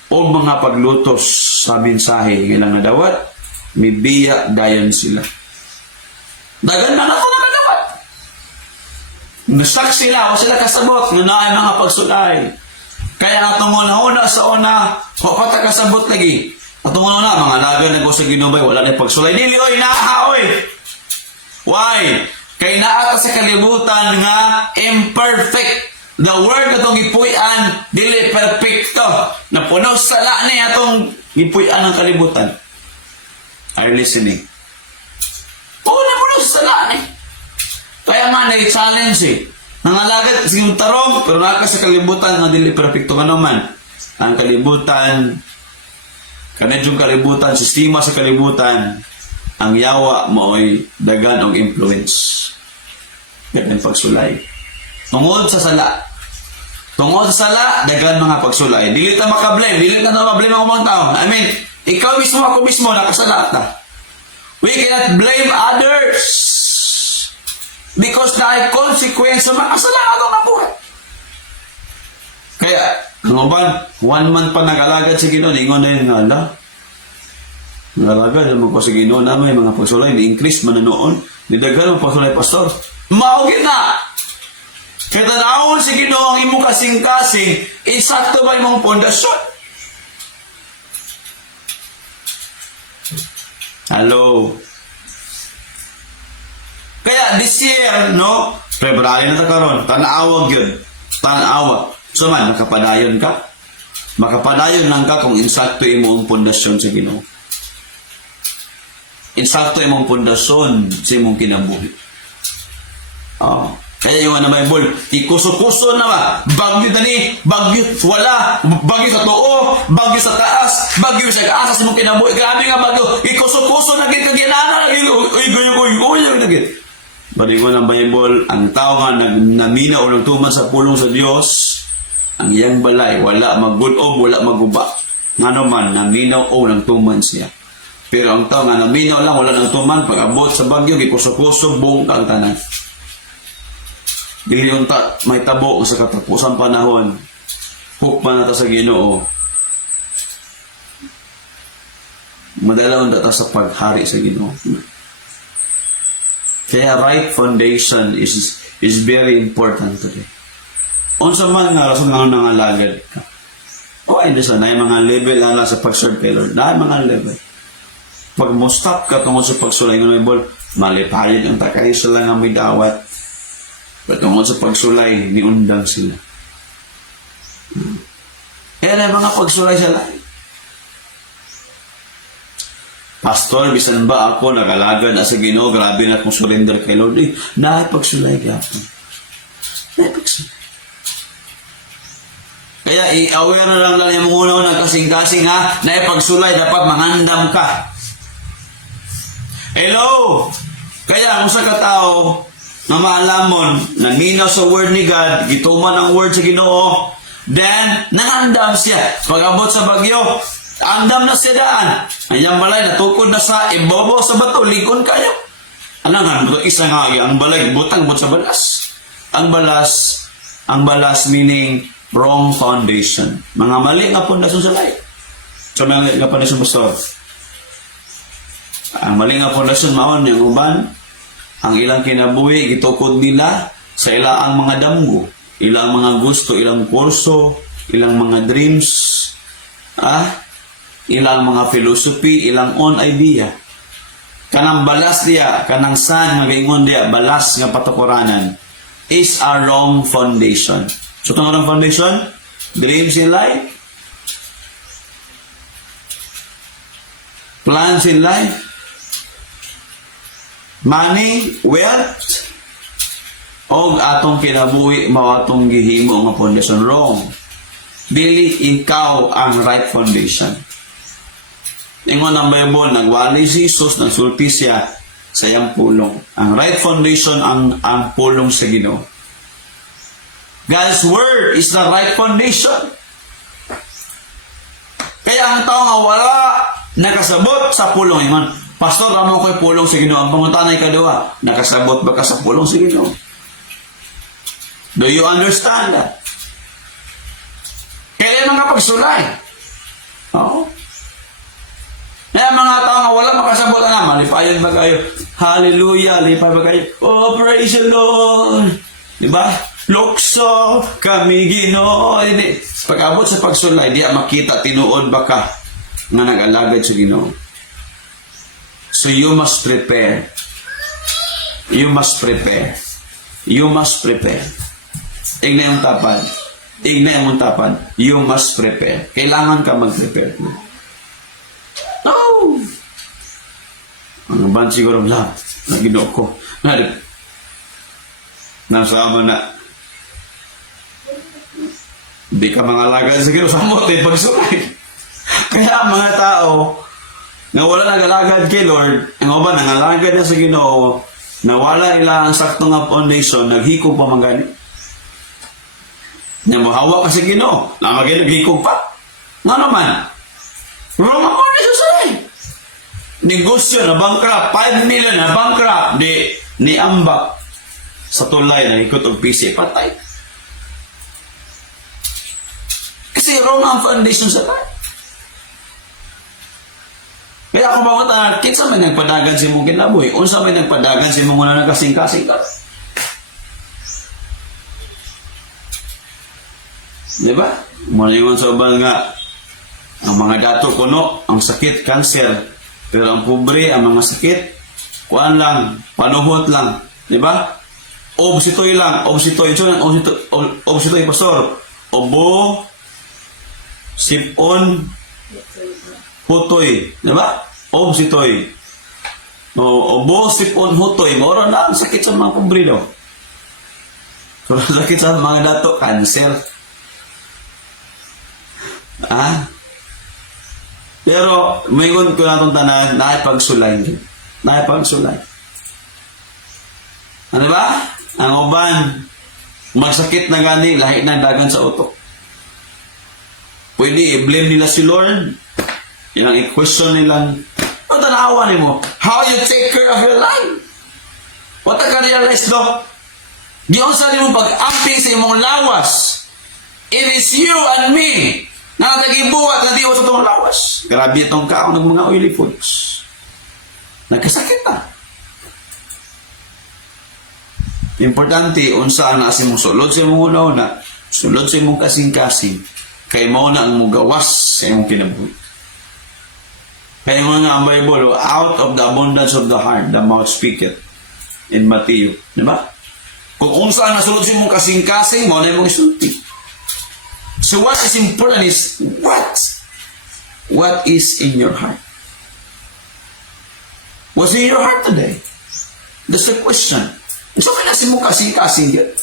O mga paglutos sa mensahe ilang nadawat, may biya dayon sila. Dagan na ako nakadawat. Nasak sila o sila kasabot nga naay mga pagsulay. Kaya atong una sa una, kapata kasabot lagi. Atong una, mga lagan na ko sa Ginoo, wala na pagsulay. Dili, oy, naahoy! Why? Kay naata sa kalibutan nga imperfect. The word na itong ipuyan, dili perfecto. Napuno sala ni atong ipuyan ng kalibutan. Are you listening? Oo, napuno sala ni. Kaya nga na-challenge eh. Nangalagad, sige tarong, pero naka sa kalibutan nga dili perfecto ka naman. Ang kalibutan, kanidyong kalibutan, sistema sa kalibutan, ang yawa mo ay dagan og influence. Ganyan pagsulay. Tungod sa sala. Tungod sa sala, dagan mga pagsulay. Dili ta makablame. Dili ta mablame ang mga tao. I mean, ikaw mismo, ako mismo, nakasala ta. We cannot blame others. Because na consequence sa mga kasalanan ng buhay. Kaya, ano ba, 1 month pa nag-alagad sa Ginoo, ingon na yun nga, ala. Nag-alagad, alam mo sa Ginoo na may mga pagsulay, ni-increase man na noon. Nidagan ang pagsulay, pastor. Maugin na! Kaya tanawon si Ginoo ang imong kasing-kasing, isakto ba imong pundasyon? Hello? Kaya this year, no? February na ta karon, tanawag yun. Tanawag. So man, makapadayon ka? Makapadayon lang ka kung insakto imong pundasyon sa Ginoo. Insakto imong pundasyon sa imong kinabuhi. Oh. Kaya yung Bible, ikuso-kuso na ba? Bagyo tani, bagyo wala, bagyo sa tuo, bagyo sa taas, bagyo sa kaasas mo kinabuhi. Grabe nga bagyo, ikuso-kuso na gid kaginana, uy, nagit. Balingon ng Bible, ang tao nga naminaw ng tuman sa pulong sa Dios, ang iyang balay, wala magulob, wala maguba. Nga naman, naminaw o ng tuman siya. Pero ang tao nga naminaw lang, wala ng tuman, pag-abot sa bagyo, ikuso-kuso, buong ka ang tanan. Dili unta may tabo sa katapusan panahon. Hukman na ta sa Ginoo. Madala unta ta sa paghari sa Ginoo. Kaya right foundation is very important today. Unsa man nga rason nga nangalagad ka. O ay sa na mga level ala sa pag-serve kay Lord. Na mga level. Pag mo stop ka tungod sa pagsulay ng Bible, malipayon ang takay sila nga may dawat. Patungkol sa pagsulay, niundang sila. Kaya na mga pagsulay sa lahat. Pastor, bisan ba ako nagalagad na sa Ginoo, grabe na akong surrender kay Lord. Pagsulay ka ako. Pagsulay. Kaya i-aware na lang yung muna ng kasing-kasing ha, na pagsulay dapat mangandam ka. Hello! Kaya kung sa katao na maalamon, naminaw sa word ni God, gituman ang word sa Ginoo, then nangandam siya. Pag-abot sa bagyo, andam na siya daan. Ang balay natukod na sa ibobo sa bato, likon kayo. Ano nga, isa nga, ang balay, butang sa balas. Ang balas meaning wrong foundation. Mga mali nga pundasyon sa life. So, mali nga pundasyon, pastor. Ang mali nga pundasyon maon, yung uban, ang ilang kinabuhi, gitukod nila sa ilang mga damgo, ilang mga gusto, ilang kurso, ilang mga dreams, ilang mga philosophy, ilang own idea. Kanang balas diya, kanang san nga gingon diya, balas nga patukuranan is a wrong foundation. So, itong wrong foundation, dreams in life, plans in life, money, wealth, o atong kinabuhi, mao atong gihimo nga foundation wrong. Dili ikaw ang right foundation. Ingon ang Bible, nagwali si Jesus, nagsulti siya sa iyang pulong. Ang right foundation ang pulong sa Ginoo. God's word is the right foundation. Kaya ang tao nga wala nakasabot sa pulong, ingon, Pastor, amo ko'y pulong sa Ginoo. Ang pangutanay kadua, nakasabot ba ka sa pulong sa Ginoo? Do you understand that? Kaya mga pagsulay. Oo. Kaya mga tao nga wala makasabot na, malipayan ba kayo? Hallelujah, lipay ba kayo? Oh, praise the Lord. Diba? Lukso kami Ginoo. Pag-abot sa pagsulay, di makita, tinuod ba ka nga nag-alagad sa Ginoo. So you must prepare. You must prepare. You must prepare. Igna yung tapad. Igna yung tapad. You must prepare. Kailangan ka mag-prepare. No! Ang ban siguro lang. Nag-Ginoo ko. Nasama na. Hindi ka mga alagad sa Ginoo. Samot eh, pagsulay. Kaya mga tao, na wala nag-alagad kay Lord, ang iba nag-alagad na sa Ginoo, na wala nila ang saktong nga foundation, naghikog pa magani. Na mahawa ka sa Ginoo, na naghikog pa. Nga naman, wrong ang foundation sa negosyo na bankrupt, 5 million na bankrupt, ni ambak sa tulay na ikot og PC, patay. Kasi wrong ang foundation sa tayo. Kaya ako ba mata, kinsa may nagpadagan si mong kinabuhi? Unsa may nagpadagan si mong muna nagkasing-kasing ka? Diba? Muna yung sa ubal nga, ang mga dato kuno, ang sakit, cancer. Pero ang pobre, ang mga sakit, kuan lang, panuhot lang. Diba? Obsitoy lang, obsitoy. So, obsitoy, pastor. Obo, sipon, hutoy. Diba? Obsitoy. Obo, sipon, hutoy. Mora na ang sakit sa mga pobre daw. So, sakit sa mga dato, cancer. Pero, mayroon ko na itong tanan, nakipagsulay. Nakipagsulay. Ano ba? Ang uban, magsakit na gani, lahi na dagan sa utok. Pwede i-blame nila si Lord. Ilang i-question nilang, o tanawa ni mo, how you take care of your life? What ka realize, do? Di unsa ni mo pag-ampi sa imong lawas. It is you and me na nagibuhat na diwa sa itong lawas. Grabe itong kaon ng mga oily foods. Nagkasakit na. Importante, unsa na si mong sulod sa imong una-una, sulod sa imong kasing-kasing, kay mo na ang mugawas sa imong kinabuhi. Kaya mga ang Bible, out of the abundance of the heart, the mouth speaketh. In Matthew. Diba? Kung unsa na sulod sa imong kasing-kasing, mo na imong isulti. So what is important is, what is in your heart? What's in your heart today? That's the question. So kaya si mo kasing-kasing yun.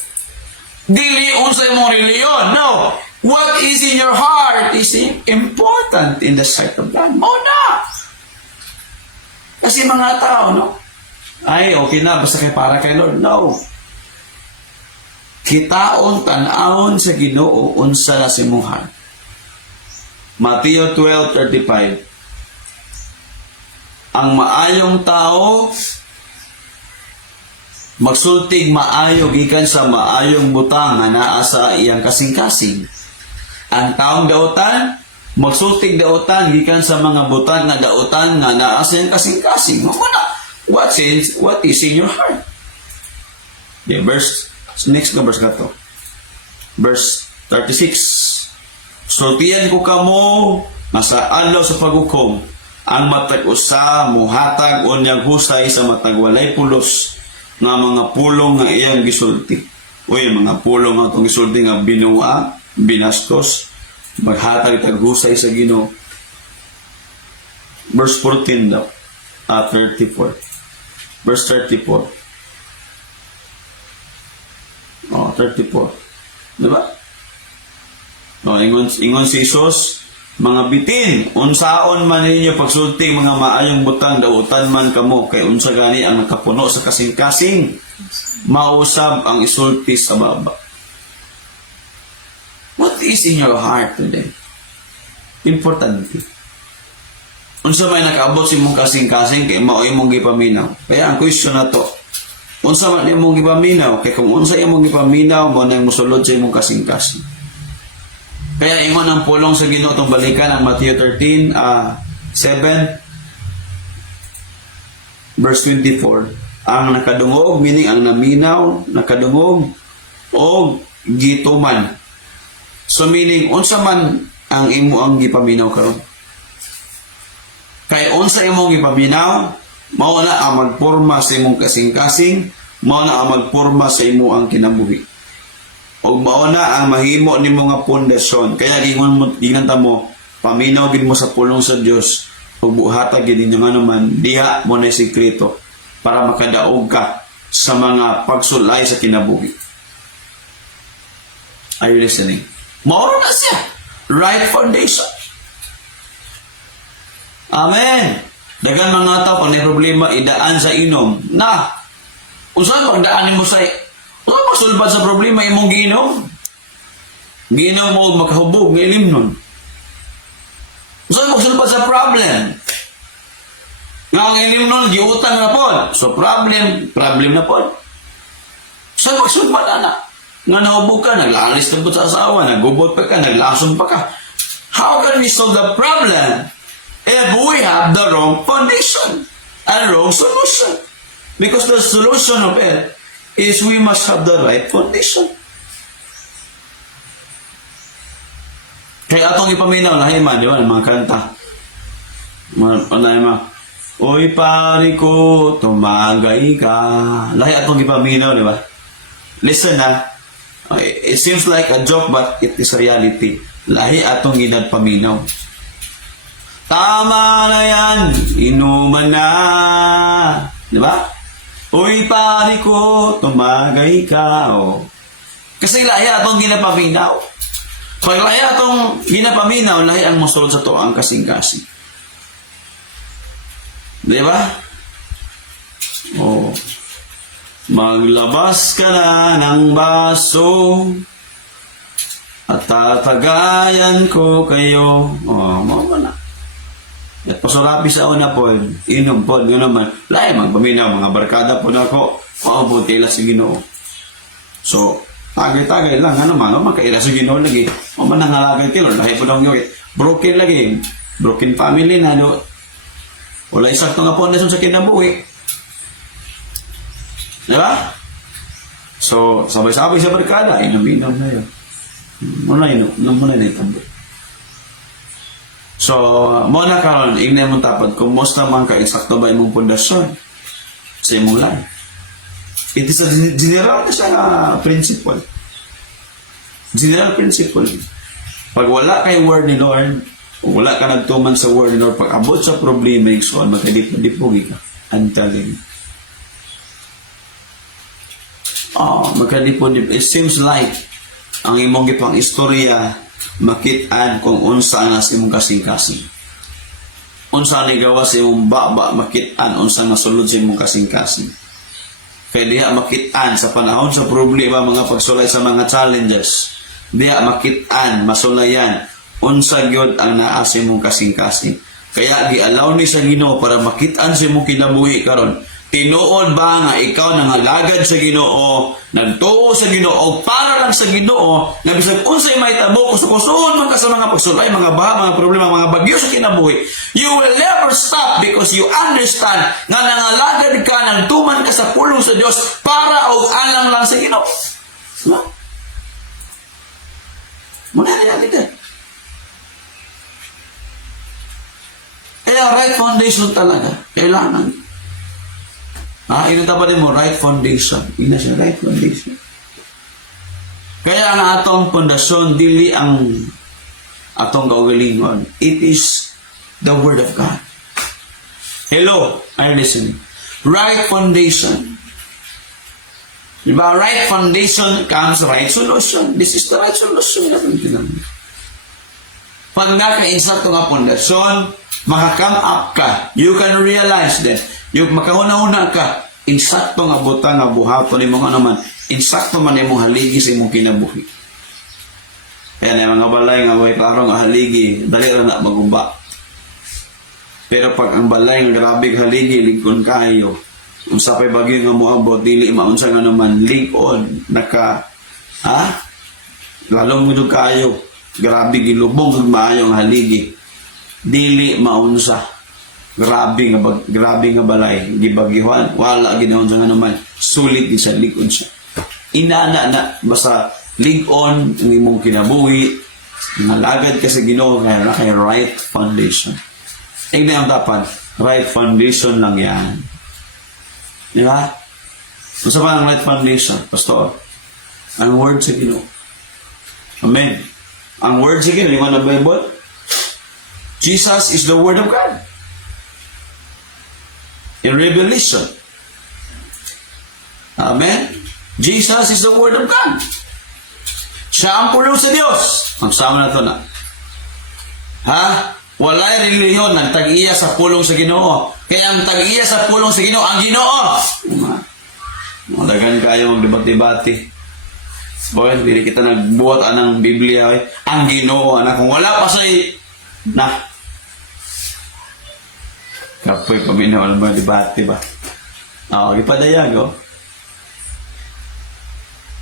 Dili unsa imong reliyon. No. What is in your heart is important in the sight of God. Mo na. Kasi mga tao, no? Ay, okay na, basta kay para kay Lord. No. Kitaon, tanawon sa Ginoo unsa na si muhar. Mateo 12:35. Ang maayong tao magsultig maayo gikan sa maayong butang nga naa sa iyang kasing-kasing. Ang taong dautan magsultig dautan gikan sa mga butang nga dautan nga naa sa iyang kasing-kasing. What is in your heart? Yeah, next na verse na to. Verse 36. Sultihan ko kamo nga sa adlaw sa paghukom ang matag usa muhatag unyang husay sa matag walay pulos nga mga pulong nga iyang gisulti. Uy, mga pulong nga itong gisulti nga binuwa, binastos, maghatag tag husay sa Ginoo. Verse 14 daw. 34. Verse 34. 34. Diba? Ingon si Jesus, mga bitin, unsaon man ninyo pagsulti mga maayong butang, dautan man kamo, kay unsa gani ang nakapuno sa kasing-kasing, mausab ang isulti sa baba. What is in your heart today? Importante. Unsa may nakaabot si mong kasing-kasing, kay mao imong gipaminaw. Kaya ang question na to, unsa man imong gipaminaw, kay kung unsa imong gipaminaw, mo na musulod sa imong kasing-kasing. Kaya ingon ang pulong sa Ginoo tong balikan ang Matthew 13, 7 verse 24. Ang nakadungog, meaning ang naminaw, nakadungog o gituman. So meaning unsa man ang imo ang gipaminaw karon. Kay unsa imong gipaminaw, mao na ang magporma sa imong kasing-kasing, mao na ang magporma sa imo ang kinabuhi. O mao na ang mahimo nimo nga pundasyon. Kaya ginanta mo, paminaw gid mo sa pulong sa Dios. Ug buhatag gid ninyo nga naman diha mo na sekreto para makadaog ka sa mga pagsulay sa kinabuhi. Are you listening? Mao na siya. Right foundation. Amen. Dagan mga tao kung may problema idaan sa inom. Na. Unsa pagdaanin mo sa wala masulbad sa problema imong giinom. Giinom mo makahubog ng ilimnon. So magsulbad sa problem. Nga ang ilimnon giutang na po. So problem na po. So magsulbad na. Nga nahubog ka, naglaalis na po sa asawa, nagubot pa ka, naglason pa ka. How can we solve the problem if we have the wrong foundation and wrong solution? Because the solution of it is we must have the right foundation. Kaya atong ipaminaw, lahi man, di ba, mga kanta. Oy pari ko, tumagay ka. Lahi atong ipaminaw, di ba? Listen na. It seems like a joke, but it is reality. Lahi atong ginagpaminaw. Tama na yan, inuman na. Di ba? Uy, pari ko, tumagay ka. Oh. Kasi lahi atong ginapaminaw. Pag lahi atong ginapaminaw, lahi ang masulod sa to ang kasing-kasing. Di ba? Oh. Maglabas ka na ng baso at tatagayan ko kayo. Oh, mo na. At pasurapi sa una po, inom po, yun naman. Lahi, magpaminaw, mga barkada po na ako. Maabot, ila sa Ginoo. So, tagay-tagay lang, ano man, magkaila sa Ginoo lagi. O man nangalagay kilo, lahi po lang yun. Broken lagi. Broken family na, do. Wala isakto nga pondasyon sa kinabuhi. Diba? So, sabay-sabay sa barkada, inom-inom na yun. Muna na itambo. So, muna karon ignay mong tapad, kumusta man ka, eksakto ba imong pundasyon sa imong life? It is a general na siya principle. General principle. Pag wala kay word ni Lord, wala ka nagtuman sa word ni Lord, pag abot sa problema, so, magkadipugi ka. Antalin. Magkadipod. It seems like ang imong gipang istorya makitaan kung unsa ang nasa imong kasing-kasing. unsa ni gawas sa imong baba makit-an unsa nga sulod sa imong kasing-kasing. Kaya diha makit-an sa panahon sa problema, mga pagsulay sa mga challenges, diha makit-an, masulayan unsa gyud ang naa sa imong kasing-kasing. Kaya gialaw ni sa Ginoo para makit-an sa imong kinabuhi karon. Tinuod ba nga ikaw nangalagad sa Ginoo, nagtuo sa Ginoo, para lang sa Ginoo, na bisag unsay mahitabo, kusuon man ka sa mga pagsulay, mga baha, mga problema, mga bagyo sa kinabuhi, you will never stop because you understand nga nangalagad ka, nagtuman ka sa pulong sa Dios para og alang lang sa Ginoo. No? Muna niya kita. Kaya right foundation talaga, kailangan. Inatabalin mo, right foundation. Ina siya, right foundation. Kaya ang atong pundasyon, dili ang atong kaugalingon. It is the Word of God. Hello, are you listening? Right foundation. Diba? Right foundation comes right solution. This is the right solution. Pag naka-insert nga pundasyon, maka-come up ka. You can realize that. Yung makauna-una ka, insakto nga butang nga buhaton ni mong naman, insakto man imong haligi sa imong kinabuhi. Kaya na mga balay nga way klaro nga haligi, dali ra na magumba. Pero pag ang balay nga grabe haligi, ligkon kayo, unsa pay bagyo nga moabot, dili maunsa nga naman ligkon, lalong mo kayo, grabe gilubong kag maayo ang haligi, dili maunsa. Grabe nga balay, gibagyohan, wala ginaon sa nga naman, sulit sa likod siya. Inaana na, basta ligon, ang imong kinabuhi, nalagad ka sa Ginoo, kaya na kay right foundation. Tingnan ang dapat, right foundation lang yan. Di ba? Basta ba ang right foundation, Pastor? Ang word sa Ginoo. Amen. Ang word sa Ginoo, yung mga Bible, Jesus is the Word of God. In Revelation. Amen? Jesus is the Word of God. Siya ang pulong sa Diyos. Magsama na ito na. Walay relihiyon nagtag-iya sa pulong sa Ginoo. Kaya ang tag-iya sa pulong sa Ginoo, ang Ginoo. Malagan kayo magdebate-debate. Boy, hindi kita nagbuhat anang Biblia. Ang Ginoo, anak. Kung wala pa sa'y kapoy kami na walang mga debate ba? Ipadayag,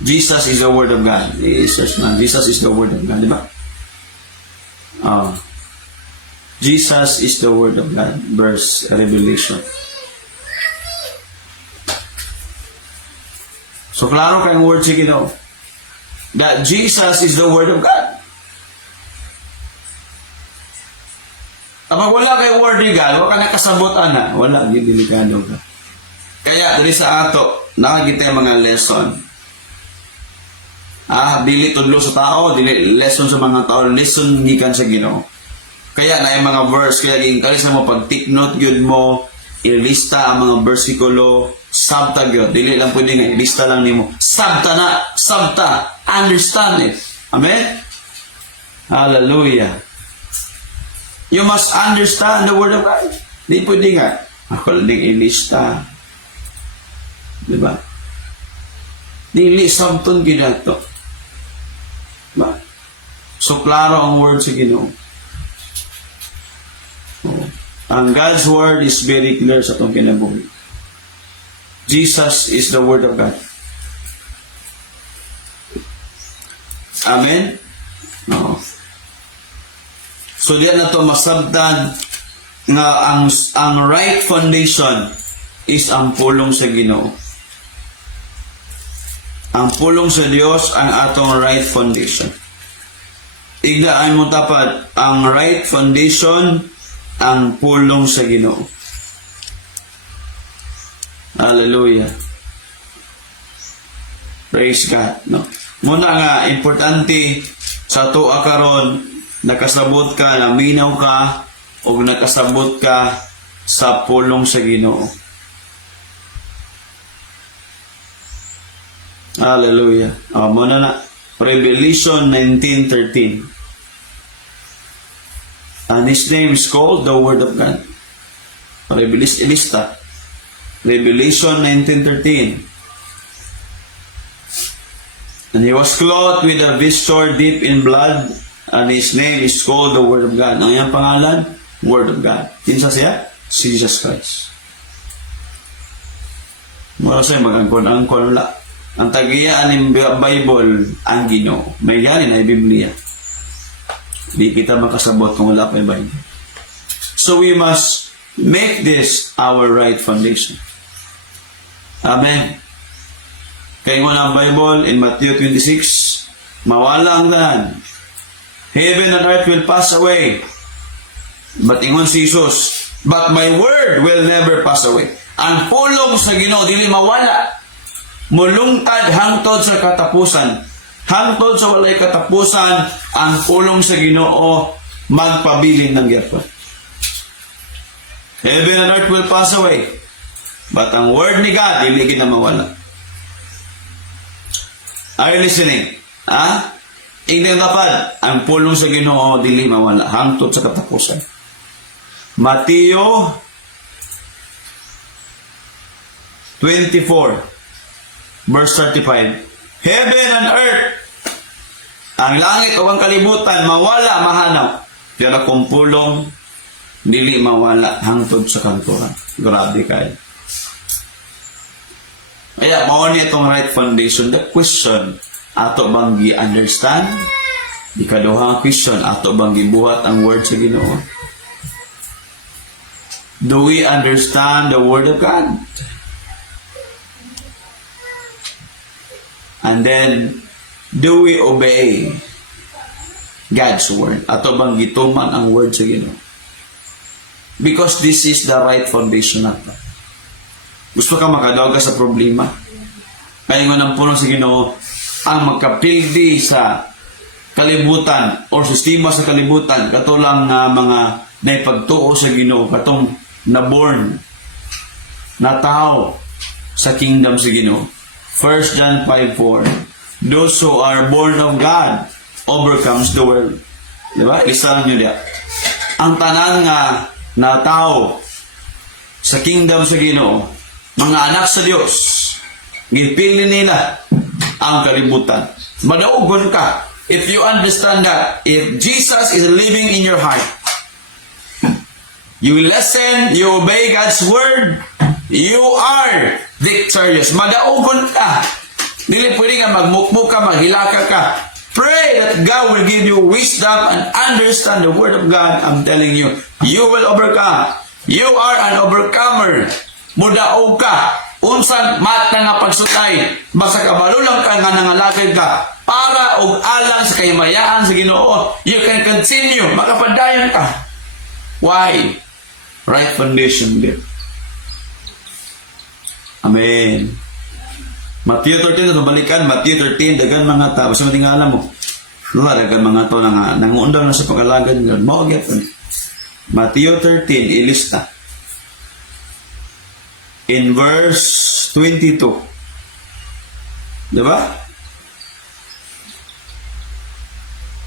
Jesus is the Word of God. Jesus is the Word of God, di ba? Jesus is the Word of God. Verse Revelation. So, klaro kayong word sa Ginoo. That Jesus is the Word of God. Kapag wala kay word ni God, wala ka nakasabot ana, wala, delikado ka. Kaya, dali sa ato, nakagita yung mga lesson. Dili tudlo sa tao, dili lesson sa mga tao, lesson gikan sa Ginoo. Kaya na yung mga verse, kaya encourage mo pag take note yun mo, ilista ang mga bersikulo, sabta yun. Dili lang pwede nga, ilista lang nimo. Sabta, understand it. Amen? Hallelujah. You must understand the Word of God. Di pwede nga, ako lang ilista. Diba? Dili sabton ginato. Diba? So, klaro ang word sa Ginoo. Ang God's Word is very clear sa itong kinabuhi. Jesus is the Word of God. Amen? No. So, diyan na ito masabtan nga ang right foundation is ang pulong sa Ginoo. Ang pulong sa Dios ang atong right foundation. Igdaan mo tapat ang right foundation ang pulong sa Ginoo. Hallelujah. Praise God. No? Muna nga, importante sa tuwa karon, nakasabot ka, naminaw ka, o nakasabot ka sa pulong sa Ginoo. Hallelujah. Muna na. Revelation 19:13. And His name is called the Word of God. Ilista. Revelation 19:13. And He was clothed with a vesture deep in blood, and His name is called the Word of God. Ang iyang pangalan, Word of God. Kinsa siya? Si Jesus Christ. Mura siya mag-angkon la. Ang tagiyaan ng Bible, ang Ginoo. May ganin ay Biblia. Di kita makasabot kung wala pa yung Bible. So we must make this our right foundation. Amen. Kaya mo na ang Bible in Matthew 26, mawala ang daan. Heaven and earth will pass away. But ingon si Jesus, but my word will never pass away. Ang pulong sa Ginoo dili mawala. Mulungtad hangtod sa katapusan. Hangtod sa walay katapusan, ang pulong sa Ginoo magpabilin ng gyapon. Heaven and earth will pass away, but ang word ni God dili gid na mawala. Are you listening? Ha? Ingnan dapat ang pulong sa Ginoo dili mawala hangtod sa katapusan. Mateo 24 verse 35. Heaven and earth, ang langit o ang kalibutan, mawala, mahanaw. Pero kung pulong, dili mawala hangtod sa kanturan. Grabe kayo. Kaya, mao ni itong right foundation. The question, ato bang gi-understand? Ikaduhang question, ato bang gibuhat ang word sa Ginoo? Do we understand the word of God? And then, do we obey God's word? Ato bang gituman ang word sa Ginoo? Because this is the right foundation nato. Gusto ka makadaog ka sa problema? Kaya nga ng puno sa Ginoo, ang magkapildi sa kalibutan o sistema sa kalibutan, katulang nga mga naipagtuo sa Ginoo, katong na-born, na tao sa kingdom sa Ginoo. 1 John 5:4. Those who are born of God overcomes the world. Diba? Isa lang nyo diya. Ang tanan nga na tao sa kingdom sa Ginoo, mga anak sa Dios, gipili nila ang kalibutan. Madaugon ka if you understand that if Jesus is living in your heart, you listen, you obey God's word, you are victorious. Madaugon ka. Dili pwede nga magmukmuk ka, maghilaka ka. Pray that God will give you wisdom and understand the word of God. I'm telling you, you will overcome. You are an overcomer. Mudaog ka. Unsan mat na nga pagsulay. Basta kabalo lang ka nga nangalagay ka. Para og alang sa kahimayaan sa Ginoo. You can continue. Makapadayon ka. Why? Right foundation there. Amen. Matthew 13, ito balikan. Matthew 13, dagan mga tao. Basta matingala mo. Dagan mga to na nanguundang na sa pag-alagad. Mawag yan. Matthew 13, ilista. In verse 22. Diba?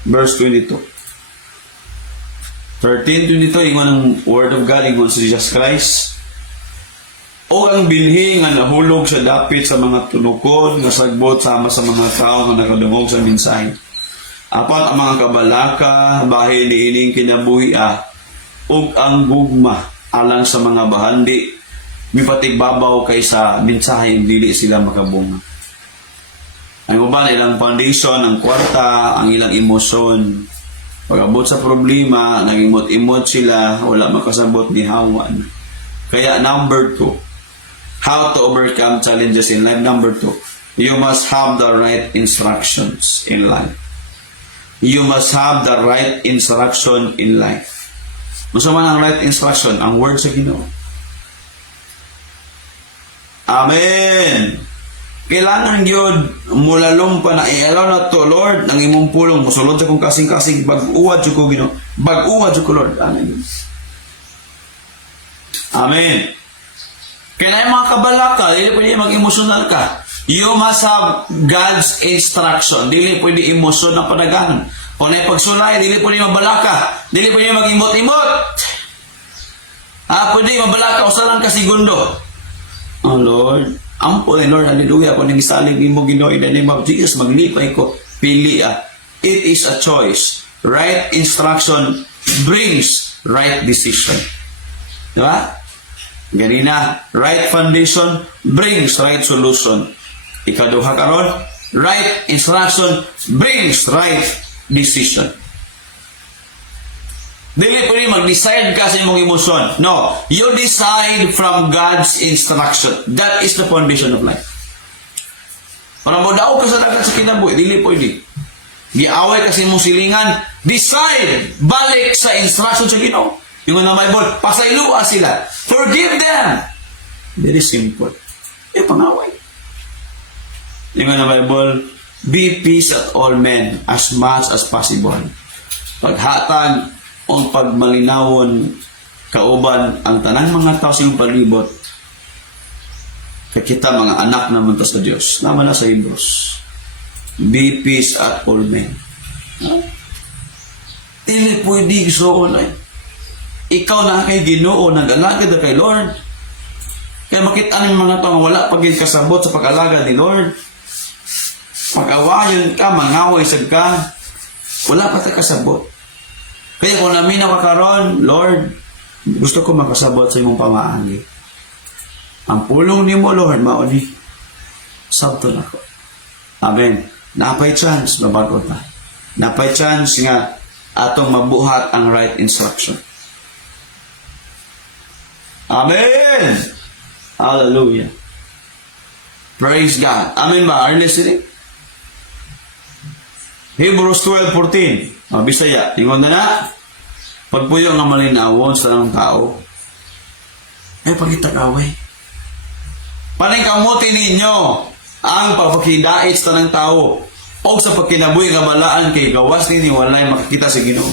Verse 22. 13:22, ingon ang word of God, ingon si Jesus Christ. O ang binhi nga nahulog sa dapit sa mga tunukon nga sagbot sama sa mga tao nga nakadungog sa mensahe. Apat ang mga kabalaka, bahin ni ining kinabuhi ug ang gugma alang sa mga bahandi, mipatigbabaw kaysa mensahe dili sila makabunga. Ang uban ilang foundation, ang kwarta, ang ilang emosyon. Pag-abot sa problema, nag-imot-imot sila, wala makasabot ni Hawan. Kaya number 2, how to overcome challenges in life. Number 2, you must have the right instructions in life. You must have the right instruction in life. Masama ang right instruction, ang word sa Ginoo. Amen. Kailangan yun mulalong pa na i-allow na to, Lord, ng imong pulong. Musulod sa kong kasing-kasing bag-uwad ko, Ginoo. Bag-uwad ko, Lord. Amen. Amen. Kaya mga kabalaka, dili pwede mag-emotional ka. You must have God's instruction. Dili pwede emosyon na padaganon. Kung na pagsulay, dili po niya mabalaka. Dili po niya mag-imot-imot. Pwede mabalaka, usalang ka segundo. Oh Lord, ampo ni Lord, hallelujah. Kung nimisalig mo Ginoo, in the name of Jesus, maglipay ko. Pili It is a choice. Right instruction brings right decision. Diba? Ganina, right foundation brings right solution. Ikaduha karon, right instruction brings right decision. Dili po rin mag-decide ka sa imong emosyon. No, you decide from God's instruction. That is the foundation of life. Para mo daw ka sa dagat sa kinabuhi, dili po ini. Giaway kasi mong silingan, decide, balik sa instruction sa Ginoo. Yung na Bible, pasaylua sila. Forgive them. Very simple. Pangaway. Yung na Bible, be peace at all men as much as possible. Paghatag o pagmalinawon kauban ang tanang mga tao sa iyong palibot, kaya kita mga anak naman ta sa Diyos. Naman na sa Hebrews. Be peace at all men. Dili pwede gisuon ay. Ikaw na kay Ginoo, nag-alagad na kay Lord. Kaya makita ng mga tao wala paging kasabot sa pag-alagad ni Lord. Pag-awayon ka, mangaway sad ka, wala pa tayo kasabot. Kaya kung naminaw ka karon, Lord, gusto ko makasabot sa imong pamaagi. Ang pulong ni mo, Lord, mauni. Sabto na ko. Amen. Napay chance, babago ta. Napay chance nga atong mabuhat ang right instruction. Amen! Hallelujah. Praise God. Amen ba? Are you listening? Hebrews 12:14. Bisaya. Tingnan na. Pagpuyo nga malinawon sa ng tao. Pagkitag-away. Paningkamuti ninyo ang pagpakidait sa ng tao o sa pagkinabuhi nga balaan kay gawas ninyo walay makikita sa Ginoo.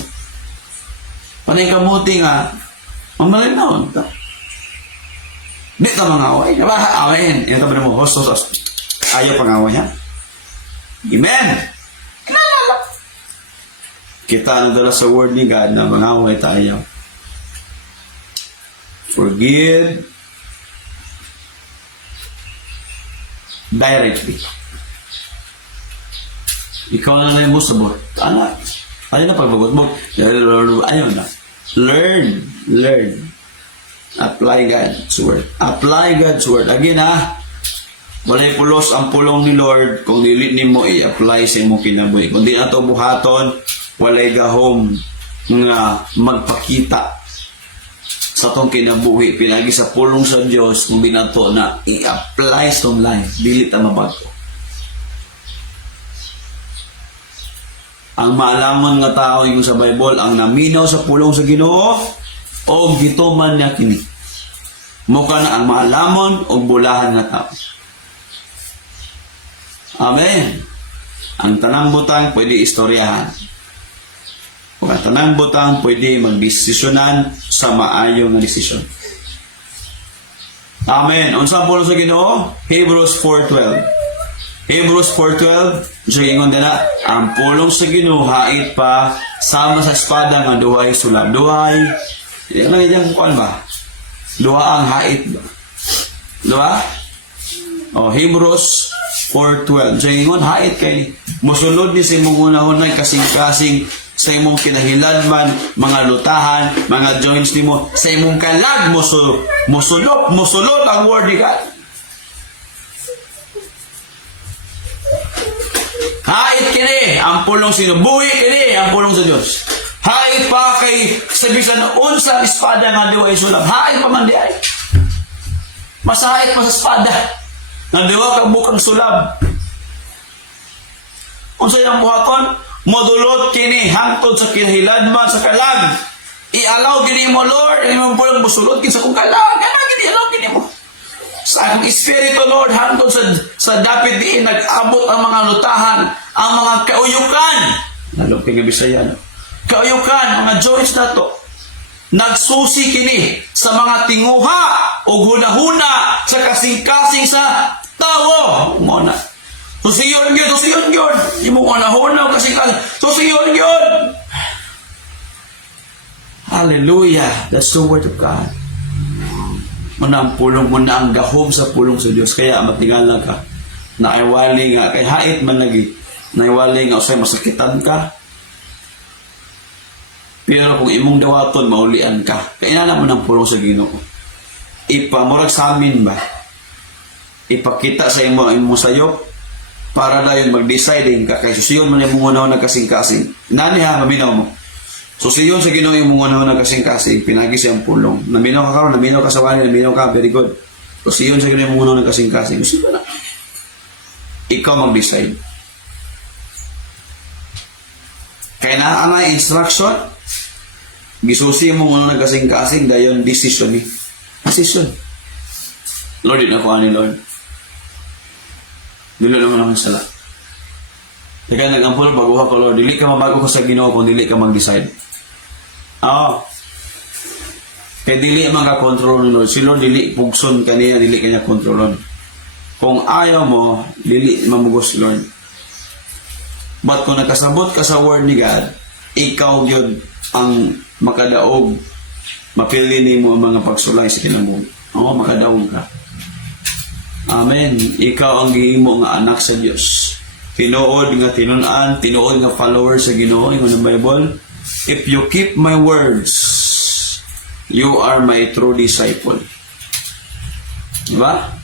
Paningkamuti nga malinawon ta. Di ka mangaway. Diba? Amen. Yan tabi mo. Host. Ayaw pangaway ha. Amen. Kita na dala sa word ni God na mangaway tayo. Forgive directly. Ikaw na lang mo sabot. Anak. Ayaw na pagbagot mo. Ayaw na. Learn. Apply God's word. Apply God's word. Again walay pulos ang pulong ni Lord kung dili nimo i-apply sa imong kinabuhi. Kung di nato buhaton, walay gahom nga magpakita sa tong kinabuhi pinagi sa pulong sa Dios kung binato na i-apply sa tong life. Dili ta mabago. Ang maalamon nga tao yung sa Bible ang naminaw sa pulong sa Ginoo o gituman niya kini. Mukha na ang maalamon o bulahan nga tao. Amen. Ang tanang butang pwede istoryahan. O ang tanang butang pwede magdesisyonan sa maayo nga desisyon. Amen. Unsa pulong sa Ginoo? Hebrews 4:12. Hebrews 4:12, so ingon na ang pulong sa Ginoo hait pa sama sa espada nga duhay sulab. Duhay yan lang yung kuan ba? Duha ang hait ba? Duha? Hebrews 4:12. So, ingon, hait kay musulod ni sa imong unahunay kasing-kasing sa imong kinahiladman, mga lutahan, mga joints nimo, sa imong kalag, musulot ang word ni God. Hait kini, ang pulong sinubuhi kini, ang pulong sa Diyos. Hait pa kay sabisan unsa espada nga duwa sulab. Hait pa man di ay. Mas hait pa sa espada nga duwa kag bukang sulab. Unsa yang buhaton? Modulot kini hangtod sa kinahiladman sa kalag. I-allow gini mo Lord, imong pulang musulot kin sa kung kalag. Ana gini allow gini mo. Sa akong espiritu Lord hangtod sa dapit diin nag-abot ang mga lutahan, ang mga kauyukan. Lalo kay Bisaya no. Kauyukan, mga joints na to. Nagsusi kini sa mga tinguha o huna-huna sa kasing-kasing sa tawo. Muna. Susiyon yun. Imong unahon kasi ka. Susiyon yun. Hallelujah. That's the word of God. Muna ang pulong, muna ang gahom sa pulong sa Diyos. Kaya matingala ka. Naiwali nga. Kaya hait man lagi. Naiwali nga. Usay masakitan ka. Pero kung imong dawaton, maulian ka. Kaya inala mo ng pulong sa Ginoo. Ipamurag sa amin ba? Ipakita sa imong sayop para dayon mag-deciding ka. Kaya susiyon mo na imong unahon nagkasing-kasing. Nani ha, maminaw mo. Susiyon sa Ginoo imong unahon nagkasing-kasing. Pinagi siyang pulong. Naminaw ka karon, naminaw ka sa wali, naminaw ka, very good. Susiyon sa Ginoo imong unahon nagkasing-kasing. Susiyon na. Ikaw mag-decide. Kaya na instruction, gisusi mo muna nagkasing-kasing, dayon decision ni. Decision. Lord, ito ako ani Lord. Dilo naman akong sala. Kaya nag-ampul, baguha ko Lord. Dili ka mabago ko sa Ginoo kung dili ka mag-decide. Oo. Kaya dili maka-control ni Lord. Si Lord, dili pugson kaniya, dili kanya kontrolon. Kung ayaw mo, dili mamugos Lord. But kung nakasabot ka sa word ni God, ikaw yun ang makadaog. Mapili ni mo ang mga pagsulay sa kinabuhi. Oo, makadaog ka. Amen. Ikaw ang gihimo nga anak sa Dios. Tinuod nga tinunan, tinuod nga follower sa Ginoo ingon ang Bible. If you keep my words, you are my true disciple. Diba?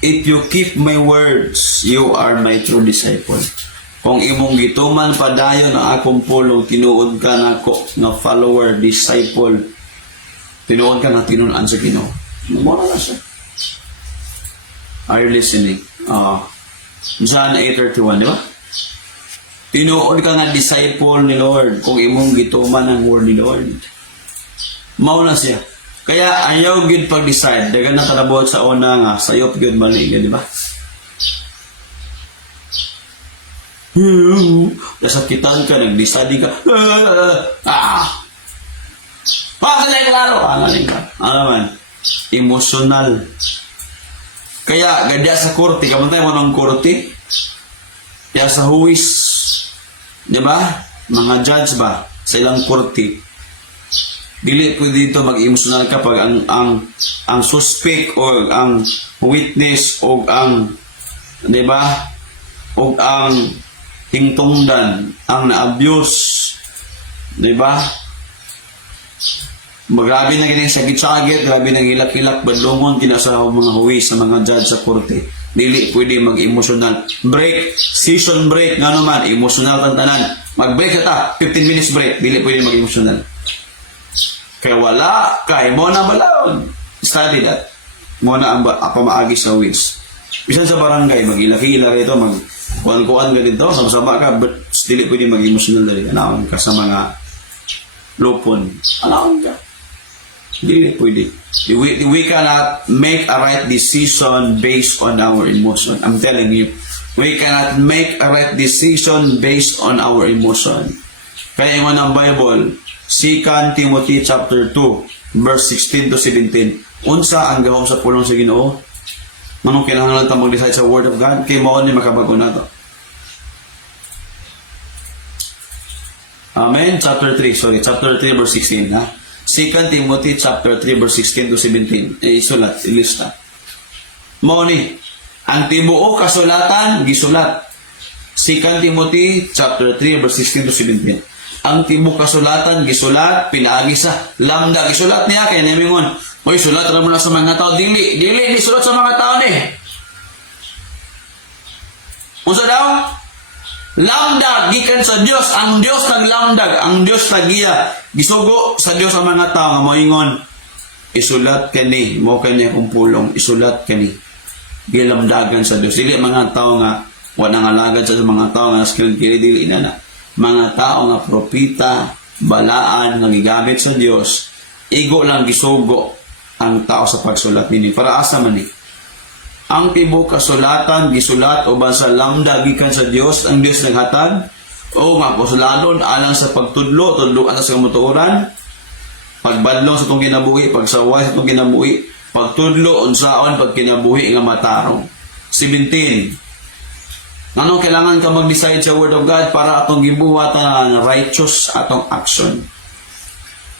If you keep my words, you are my true disciple. Kung imong gituman padayon ang akong pulong, tinuod ka na ako nga follower, disciple. Tinuod ka na tinunan sa Ginoo. Mura na siya. Are you listening? John 8:31, di ba? Tinuod ka nga disciple ni Lord kung imong gituman ang word ni Lord. Mao na siya. Kaya ayaw gyud pag-decide. Dagan na kanabuhat sa una nga sayop gyud mali, di ba? Nasakitan ka, nag-decide ka. Pakalay klaro. Ano man? Emotional. Kaya, gadya sa korte, kamantay mo ng korte, kaya sa huwis, di ba? Mga judge ba, sa ilang korte, dili po dito mag-emotional kapag ang suspect o ang witness o ang, di ba? O ang hingtungdan, ang na-abuse, di ba? Grabe na ganyan sagit-sagit, grabe na hilak-hilak, badlongon kinasa mga huwis sa mga judge sa korte. Dili pwede mag-emotional. Break, season break, nga naman, emotional tantanan. Mag-break ka 15 minutes break, dili pwede mag-emotional. Kaya wala, kaya mo na malawon. Study that. Mo na ang ako maagi sa huwis. Bisan sa barangay, mag-hilak-hilak ito, mag-kuan-kuan ka dito, sama-sama ka, but dili pwede mag-emotional dali. Anawon ka sa mga lupon. Anawon ka. Hindi pwede. We cannot make a right decision based on our emotion. I'm telling you. We cannot make a right decision based on our emotion. Kaya yung ng Bible, 2 Timothy chapter 2, verse 16 to 17. Unsa ang gahom sa pulong sa Ginoo? Manong kinahanglan ta mag-decide sa Word of God? Kay mao ni makabago na to. Amen. Chapter 3, verse 16. Ha? 2 Timothy chapter 3 verse 16 to 17. Isulat, ilista. Mao ni ang tibuok kasulatan gisulat. 2 Timothy chapter 3 verse 16 to 17. Ang tibuok kasulatan gisulat pinaagi sa lambda gisulat niya kay namingon. Oy, sulat ra mo na sa mga tao dili sulat sa mga tao ni. Unsa daw? Lamdag gikan sa Dios, ang Dios naglamdag, ang Dios tagiya. Gisugo sa Dios ang mga tao nga moingon, isulat kani, mo kani akong pulong, isulat kani. Gilamdagan sa Dios. Dili mga tao nga wala nga lagad sa mga tao nga skill dili na. Mga tao nga propita, balaan nga gigamit sa Dios. Igo lang gisugo ang tao sa pagsulat nini. Para asa man ni? Ang tibok kasulatan gisulat uban sa lamda gikan sa Dios, ang Dios naghatag o mapusuladon alang sa pagtudlo alang sa kamutuoran, pagbadlong sa itong kinabuhi, pagsaway sa itong kinabuhi, pagtudlo unsaon pagkinabuhi nga matarong. 17. Ano kailangan ka mag-decide sa Word of God para atong gibuhatan na righteous atong action.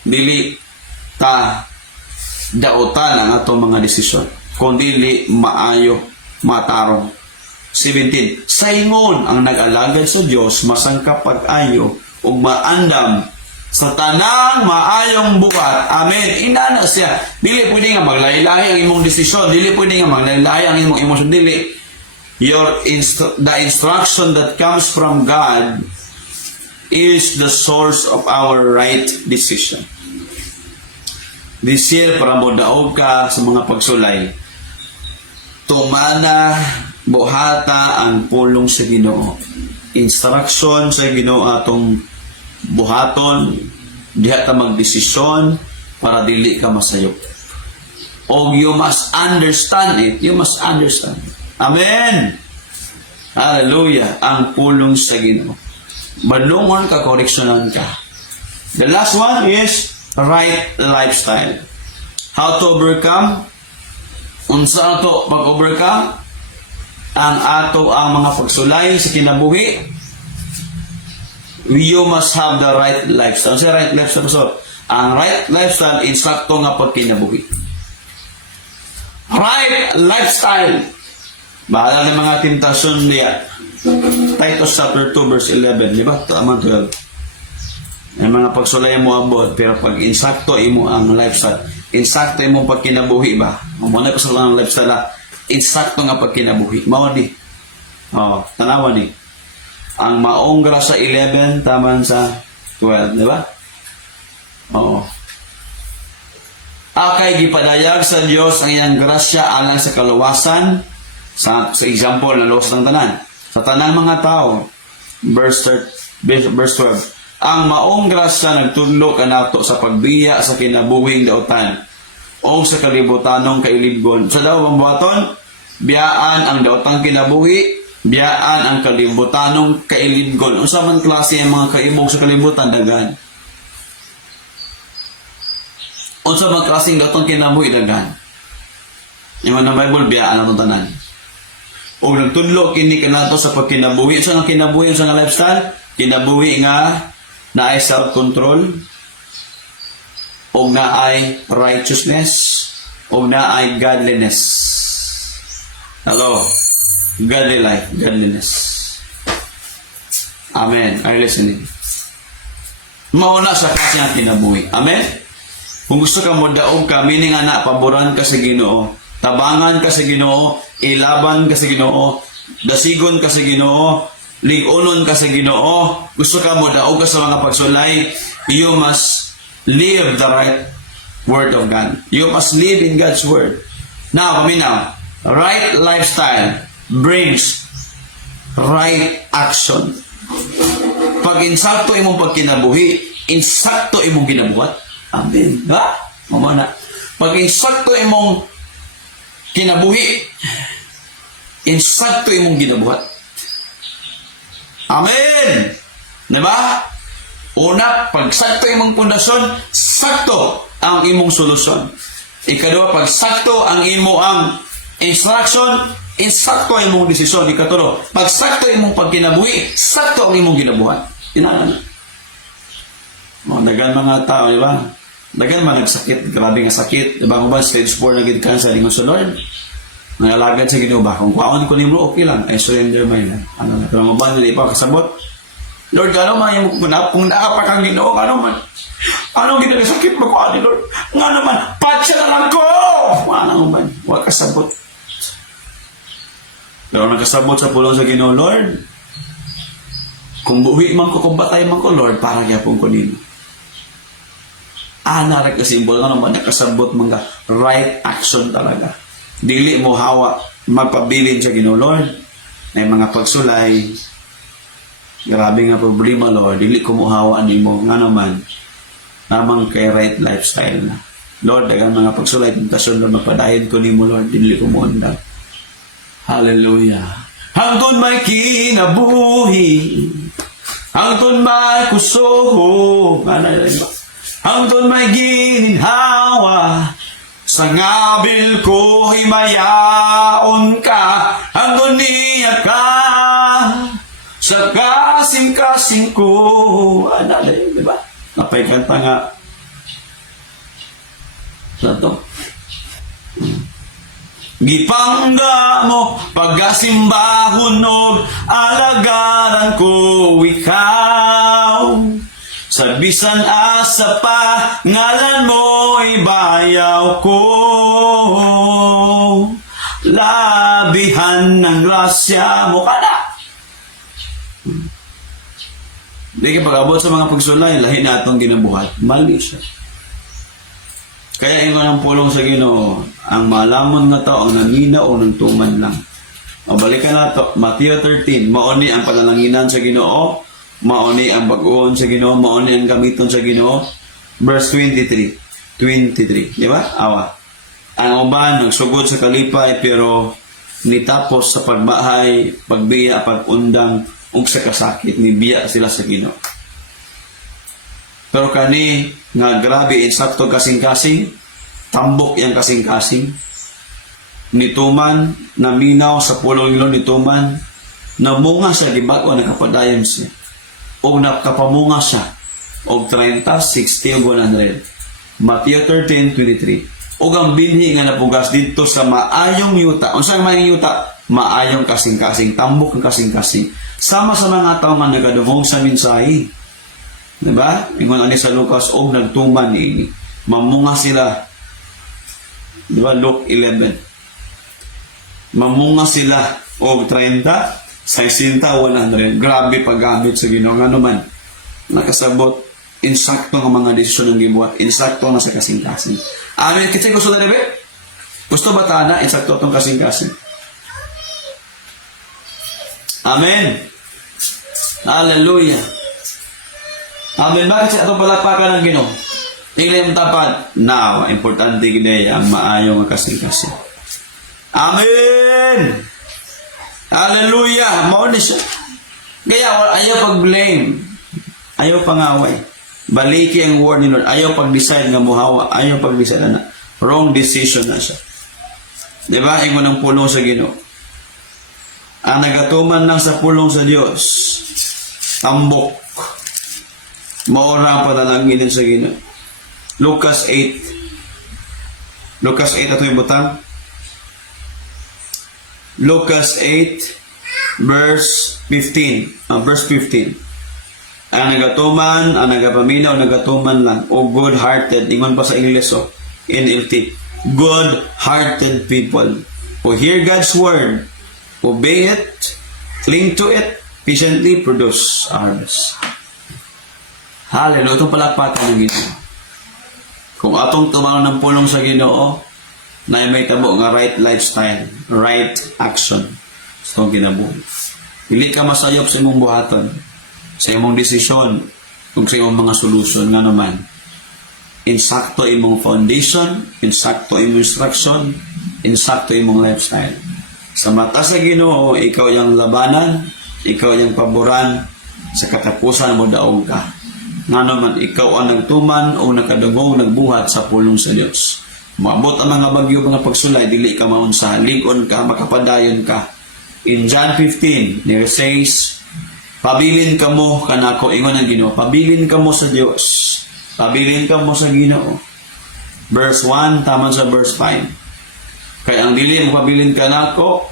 Dili ta dautan ang atong mga desisyon. Kung dili maayo matarong. 17. Saingon ang nag-alagad sa Dios masangkap pag-ayo ug maandam sa tanang maayong buhat. Amen. Inana siya. Dili pwede nga maglahi-lahi ang imong desisyon. Dili pwede nga maglahi-lahi ang imong emosyon. Dili. The instruction that comes from God is the source of our right decision. This year, para mo daog ka sa mga pagsulay, tumana, buhata ang pulong sa Ginoo. Instruction sa Ginoo atong buhaton, diha ka magdesisyon para dili ka masayop. O you must understand it. You must understand it. Amen. Hallelujah. Ang pulong sa Ginoo. Malungon ka, koreksyonan ka. The last one is right lifestyle. How to overcome? Unsa ato pag-overcome? Ang mga pagsulay sa kinabuhi. You must have the right lifestyle. Sa right lifestyle, so, ang right lifestyle, insakto nga pagkinabuhi. Right lifestyle. Bahala ng mga tentasyon niya. Titus chapter 2 verse 11, di ba? Tama 12. Ang mga pagsulay mo abot, pero pag insakto imo ang lifestyle, insakto imo pagkinabuhi ba? Muna ko sa lang lifestyle, insakto nga pagkinabuhi. Mao di. Oh, tanawa ni. Ang maong grasya 11 taman sa 12, di ba? Oo. Akay gipadayag sa Dios ang iyang grasya alang sa kaluwasan sa example na luwas ng tanan. Sa tanang mga tao, verse 12. Ang maong grasya nagtudlo kanato sa pagbiya sa kinabuhing dautan o sa kalibutanong kailibgon. Sa daw pambuhaton, biyaan ang daotang kinabuhi, biyaan ang kalibutanong kailibgon. Unsa man klase ang mga kaibog sa kalibutan dagan? Unsa man klaseng daotang kinabuhi dagan? Yung mga Bible biyaan ang tanan. O nagtudlo kini kanato sa pagkinabuhi. Unsa nga kinabuhi sa nga lifestyle? Kinabuhi nga naay self-control, o naay righteousness, o naay godliness. Hello? Godly life, godliness. Amen. Are you listening? Mauna sa kasi ang kinabuhi. Amen? Kung gusto ka mo daog ka, meaning nga na, paboran ka sa Ginoo, tabangan ka sa Ginoo, ilaban ka sa Ginoo, dasigon ka sa Ginoo, ligunon ka sa Ginoo, gusto ka mo daog ka sa mga pagsulay, you must live the right word of God. You must live in God's word. Now, paminaw, right lifestyle brings right action. Pag insakto imong pagkinabuhi, insakto imong ginabuhat. Amen. Ha? Mamana. Pag insakto imong kinabuhi, insakto imong ginabuhat. Amen. Diba? Una, pag sakto imong pundasyon, sakto ang imong solusyon. Ikaduha, pag sakto ang imo ang instruction, insakto ang imong desisyon. Ikatulo, pag sakto imong pagkinabuhi, sakto ang imong ginabuhat. Inanan. Dagan mga tao, di ba? Dagan man nagsakit, grabe nga sakit. Diba kung ba, stage 4 na gid cancer, ingon sa Lord. Nangalagad sa Ginoo ba? Kung kwaon ko nimo, okay lang. I surrender my life. Ano na? Pero maban, hindi pa kasabot. Lord, gano'n man yung kung naapak ang Ginoo, gano'n man. Anong ginagakasakit mo ko, Lord? Nga naman, patsa na lang ko! Ano man, huwag kasabot. Pero nagkasabot sa pulong sa Ginoo, Lord, kung buhi man ko, kung batay man ko, Lord, para gyapon ko nimo. Narik na simbol nga naman, nakasabot mga right action talaga. Dili mo hawa, magpabilin sa Ginoo, Lord. May mga pagsulay, grabe nga problema, Lord. Dili ko mo hawa nimo, nga naman, namang kay right lifestyle na. Lord, dagang mga pagsulay, tentasyon, Lord, magpadahin ko nimo, Lord. Dili ko mo undag. Hallelujah. Hangtod may kinabuhi, hangtod may kusuho, hangtod may gininhawa, sa ngabil ko himayaon ka, hangtod niya ka, sa kasing-kasing ko. Dali, di ba? Napay kanta nga. Sa to. Gipangga mo pagasimbahon og alagaran ko ikaw. Sa bisan asa pa ngalan mo ibayaw ko. Labihan ng grasya mo kada. Di ka pag-abot sa mga pagsulay, lahi na itong ginabuhat. Mali siya. Kaya ingon ang pulong sa Ginoo, ang malamon nga tao ang nanina o ng tuman lang. O balikan na to, Matthew 13, mauni ang panalanginan sa Ginoo, mauni ang bag-oon sa Ginoo, mauni ang gamiton sa Ginoo. Verse 23. Di ba? Awa. Ang uban nagsugod sa kalipay pero nitapos sa pagbahay, pagbiya, pagundang ug sa kasakit ni biya sila sa Ginoo. Pero kani nga grabe insakto kasing-kasing, tambok yang kasing-kasing. Nituman, naminaw sa pulong ilo nituman, namunga siya, gibag-o, nakapadayon siya. O nakapamunga siya, o 30, 60, o 100. Matthew 13:23. O ang binhi nga napugas dito sa maayong yuta. Unsa ang maayong yuta? Maayong kasing-kasing, tambok ng kasing-kasing. Sama sa mga tao nga nagadungog sa mensahe. Diba? Ingon ani sa Lucas, og nagtuman ni mamunga sila. Diba? Luke 11. Mamunga sila og 30, 60, 100. Grabe paggamit sa Ginoo nga naman. Nakasabot insakto nga mga desisyon ng gibuhat, insakto nga sa kasing-kasing. Amen. Kitsa gusto na diba? Gusto ba tana insakto tong kasing-kasing? Amen. Hallelujah. Amen. Bakit sa atong palakpakan ng Ginoo? Tingnan yung tapat. Now, importante gid ang maayong kasing-kasing. Amen. Hallelujah. Mao ni siya. Kaya ayaw pag-blame. Ayaw pangaway. Baliki ang word ni Lord. Ayaw pag-decide nga muhawa. Ayaw pag-decide na. Wrong decision na siya. Diba? Ingon ang pulong sa Ginoo. Ang nagatuman lang sa pulong sa Dios. Tambok. Maura pa talangin sa Ginoo. Lucas 8. Lucas 8 ato yung butang. Lucas 8 verse 15. Verse 15. Ang nagatuman, ang nagapaminaw, nagatuman lang. O good-hearted. Ingon pa sa English, NLT. Good-hearted people who hear God's word, obey it, cling to it, patiently produce harvest. Hallelujah. Itong palakpakan ng Ginoo. Kung atong tumangon ng pulong sa Ginoo, na may tabo nga right lifestyle, right action sa itong kinabuhi. Hindi ka masayop sa imong buhaton, sa imong desisyon, kung sa imong mga solusyon nga naman. Insakto imong foundation, insakto imong instruction, insakto imong lifestyle. Sa mata sa Ginoo, ikaw yung labanan, ikaw yung paboran, sa katapusan mo daog ka. Nga naman, ikaw ang nagtuman o nakadungog, nagbuhat sa pulong sa Diyos. Maabot ang mga bagyo, mga pagsulay, dili ka maunsa, ligon ka, makapadayon ka. In John 15, there says, pabilin ka mo kanako, ingon ang Ginoo, pabilin ka mo sa Diyos, pabilin ka mo sa Ginoo. Verse 1, taman sa verse 5. Kaya ang dili mo pabilin ka nako,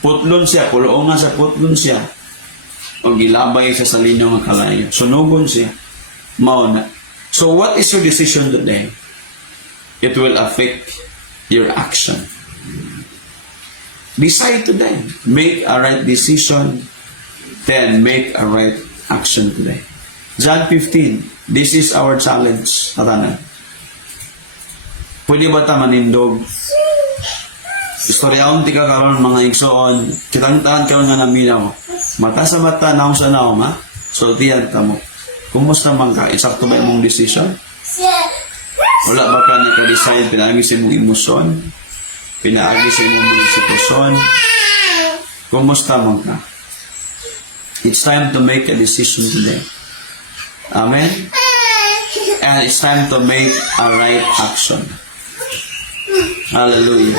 putlon siya, puloong nga sa putlon siya, o gilabay siya sa linaw ng kalayo. Sunugon siya. Mauna. So what is your decision today? It will affect your action. Decide today. Make a right decision. Then make a right action today. John 15. This is our challenge. Tatanan. Pwede ba ta manindog? Istoryaon ti ka karon mga igsoon. Kitang-tahan karon nga naminaw. Mata sa mata, naong sa naong, ha? So, diyan ka mo. Kumusta man ka? Isakto ba imong decision? Wala ba ka naka-decide? Pinaagi sa imong emosyon? Pinaagi sa imong mga sitwasyon? Kumusta man ka? It's time to make a decision today. Amen? And it's time to make a right action. Hallelujah.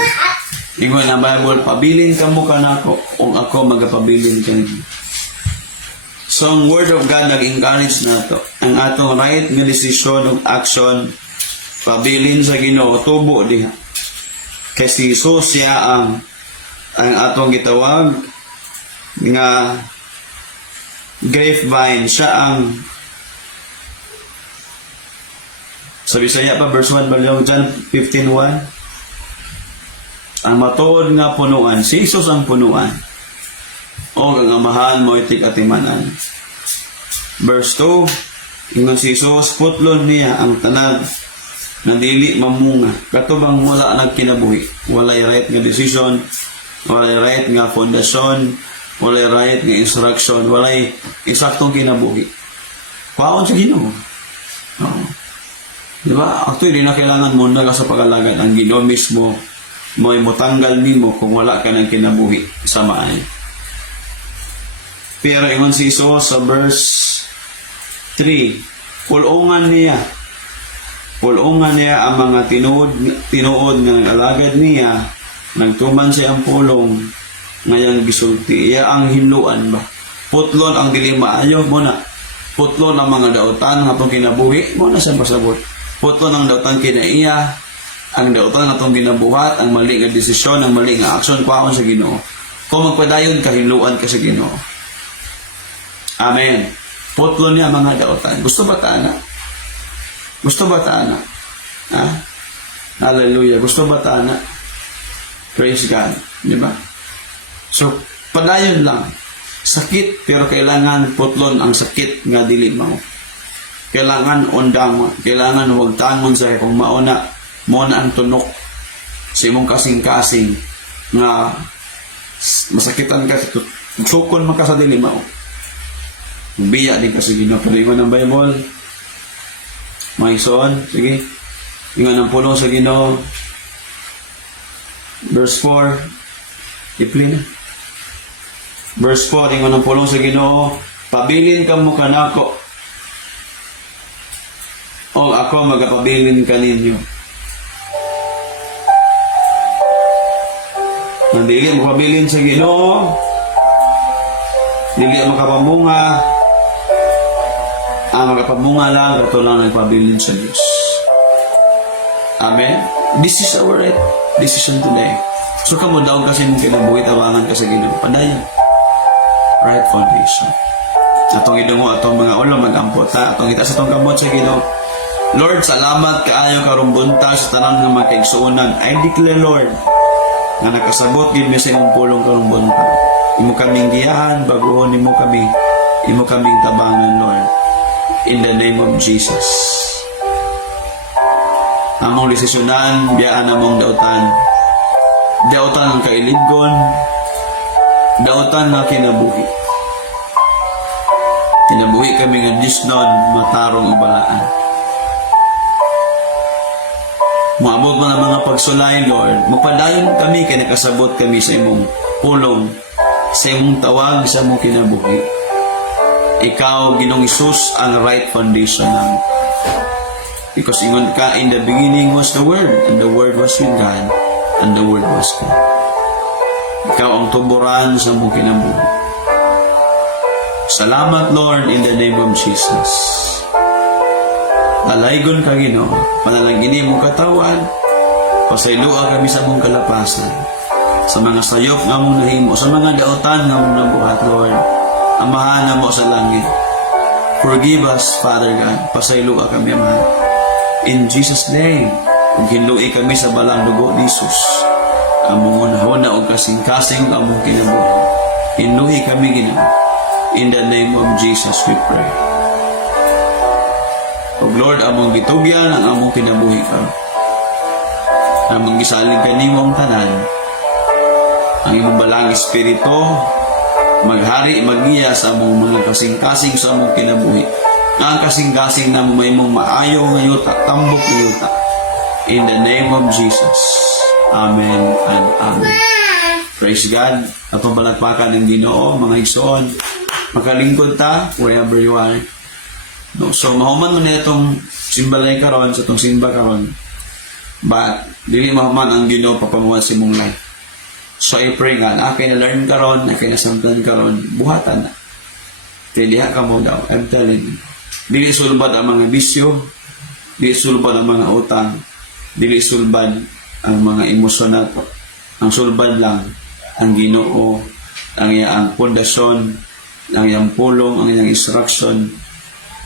Ingon na Bible, pabilin ka mo ka na ako, kung ako magapabilin ka niyo. So, ang Word of God nag-encourage na to. Ang atong right nga desisyon o action, pabilin sa Ginoo, tubo diha. Kasi Jesus siya ang atong gitawag nga grapevine. Siya ang sa Bisaya pa, verse 1, John 15:1. Ang matuod nga punuan, si Jesus ang punuan. O ang amahan mo itik atimanan. Verse 2, ingon si Jesus, putlon niya ang tanag na dili mamunga. Katubang wala nagkinabuhi. Walay right nga decision, walay right nga fondasyon, walay right nga instruction, walay eksaktong kinabuhi. Paon sa Ginoo. Oo. Diba? Actually, di na kailangan mo na sa pag-alagad. Ang Ginoo mismo mo tanggal nimo kung wala ka ng kinabuhi sa maay. Pero ingon si Jesus sa verse 3, pulungan niya ang mga tinuod ng alagad niya, nagtuman siya ang pulong ngayang gisulti. Iya ang hinluan ba? Putlon ang dili maayo mo na. Putlon ang mga dautan nga itong kinabuhi mo na siya pasabot. Putlon ang dautan kinaiya, ang dautan nga itong ginabuhat, ang mali nga desisyon, ang mali nga aksyon, kwaon sa Ginoo. Kung magpadayon ka, hinluan ka sa Ginoo. Amen. Putlon niya mga dautan. Gusto ba ta na? Gusto ba ta na? Ha? Hallelujah. Gusto ba ta na? Praise God. Di ba? So, padayon lang. Sakit, pero kailangan putlon ang sakit nga dili mo. Kailangan undang, kailangan huwag tangon sa kung mauna mo na ang tunok sa imong kasing-kasing nga masakitan ka, sukon man ka sa dili mo. Biya din kasi Ginoo. Pero ingon ng Bible, mga ison, sige, ingon ng pulong sa Ginoo. Verse 4, ipli na. Verse 4, ingon ng pulong sa Ginoo, pabilin ka mo kanako, o ako magapabilin ka ninyo. Nandili mo pabilin sa Ginoo, dili makapamunga, ang makapamunga lang, kato lang nagpabilin sa Diyos. Amen? This is our right decision today. So kamo daw kasi mong kinabuhi, tawangan ka sa Ginoo. Padayon. Right foundation. Atong idungo, atong mga ulo, mag-ampot ha. Atong ita sa atong kamot sa Ginoo. Lord, salamat kaayo karong buntag sa tanan nga mga kaigsuonan. I declare, Lord, nga nakasabot gid mi sa imong pulong karong buntag. Imo kaming giyahan, baguhon imo kaming tabangan, Lord. In the name of Jesus. Among desisyonan, biyaan among dautan. Dautan ang kailigon, dautan na kinabuhi. Kinabuhi kami nga disnon, matarong ubalaan. Maabot mo ng mga pagsulay, Lord. Magpadayon kami, kaya nakasabot kami sa imong pulong, sa imong tawag, sa imong kinabuhi. Ikaw, Ginoong Isus, ang right foundation namin. Because ingon ka, in the beginning was the Word, and the Word was with God, and the Word was God. Ikaw ang tuburan sa imong kinabuhi. Salamat, Lord, in the name of Jesus. Alaygon ka, Ginoo, panalangini mong katawan, pasaylua kami sa mong kalapasan, sa mga sayop nga mong nahimo, sa mga dautan nga mong nabuhat, Lord, amahan na mo sa langit. Forgive us, Father God, pasaylua kami, Amahan. In Jesus' name, kung hinlui kami sa balang dugo ni Jesus, among unahuna o kasing-kasing among kinabuhi. Hinlui kami, Ginoo. In the name of Jesus we pray. O Lord, among gitugyan ang among kinabuhi ka. Among gisalig kanimo ang tanan. Ang imong balang espiritu maghari magiya sa among mga kasing-kasing sa among kinabuhi. Ang kasing-kasing na may mong maayo ngayon, tambok ngayon. In the name of Jesus. Amen and amen. Praise God. Atong palagpakan ng Ginoo, mga igsoon. Makalingkod ta, wherever you are. No, so mahuman mo na itong simbalay karon sa itong simba karon. But dili mahuman ang Ginoo papamuhat sa imong life. So I pray nga, na learn karon, na nasamtan karon, buhatan na. Kaya diha ka mo daw. I'm telling you. Dili sulbad ang mga bisyo. Dili sulbad ang mga utang. Dili sulbad ang mga emosyon nato. Ang sulbad lang ang Ginoo, ang iyang pundasyon, ang iyang pulong, ang iyang instruction,